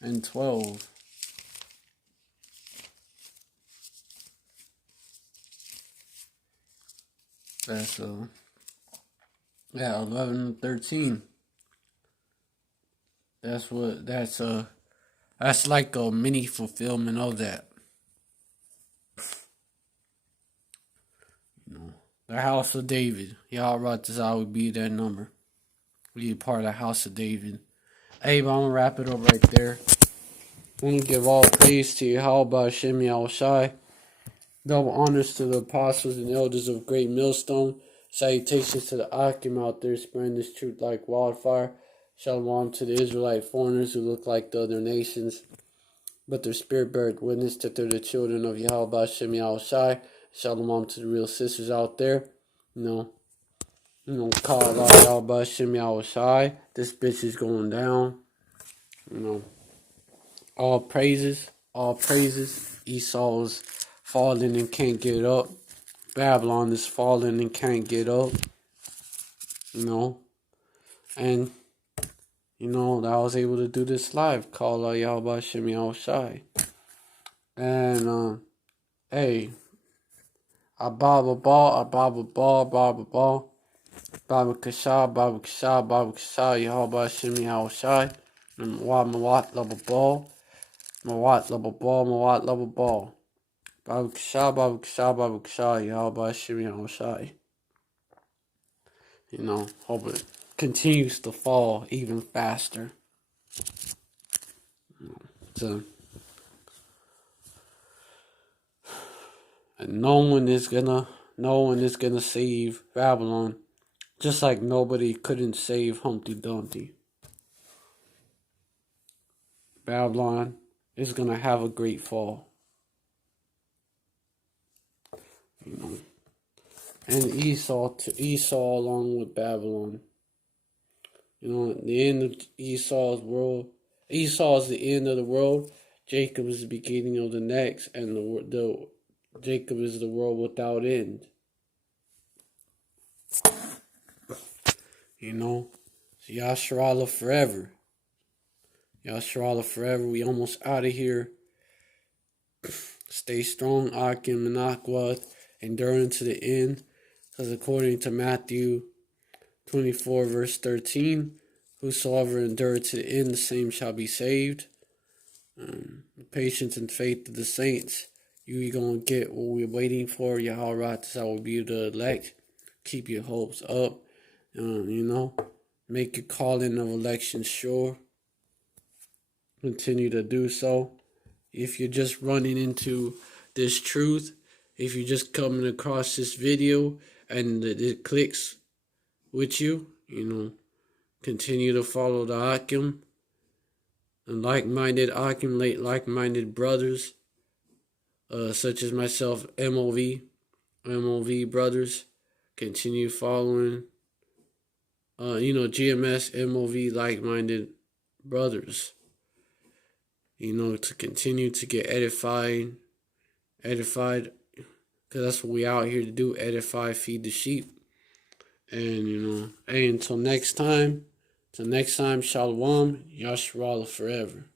and 12. That's 11 and 13. That's like a mini fulfillment of that. You know, the house of David. Y'all write this out, would be that number. We a part of the house of David. Hey, but I'm gonna wrap it up right there. I want to give all praise to Yahweh Hashem Yahushai. Double honors to the apostles and elders of Great Millstone. Salutations to the Akim out there spreading this truth like wildfire. Shalom to the Israelite foreigners who look like the other nations, but their spirit beareth witness that they're the children of Yahweh Hashem Yahushai. Shalom to the real sisters out there. You know, call out Yahweh Hashem Yahushai. This bitch is going down. You know, all praises. Esau's falling and can't get up. Babylon is falling and can't get up. You know, and you know that I was able to do this live. Call out Yahweh Hashem Yahushai. And hey, Ababa Ball, Baba Kasha, Yahweh Hashem Yahushai. Mawat level ball. Baba Kasha, Yahweh Hashem Yahushai. You know, hope it continues to fall even faster. And no one is gonna save Babylon, just like nobody couldn't save Humpty Dumpty. Babylon is gonna have a great fall. You know, and Esau along with Babylon. You know, at the end of Esau's world, Esau is the end of the world. Jacob is the beginning of the next, and the Jacob is the world without end. You know, so Yasharallah forever. Yasharallah forever. We almost out of here. Stay strong, Akim and Akwath, enduring to the end. Because according to Matthew 24, verse 13, whosoever endured to the end, the same shall be saved. The patience and faith of the saints. You're going to get what we're waiting for. Yahweh, I will be the elect. Keep your hopes up. You know, make your calling of election sure. Continue to do so. If you're just running into this truth, if you're just coming across this video and it clicks with you, you know, continue to follow the Akim and like-minded Akim, like-minded brothers, such as myself, MOV brothers. Continue following, GMS, MOV, like-minded brothers. You know, to continue to get edified, because that's what we out here to do, edify, feed the sheep. And, you know, hey, until next time, shalom, Yasharallah forever.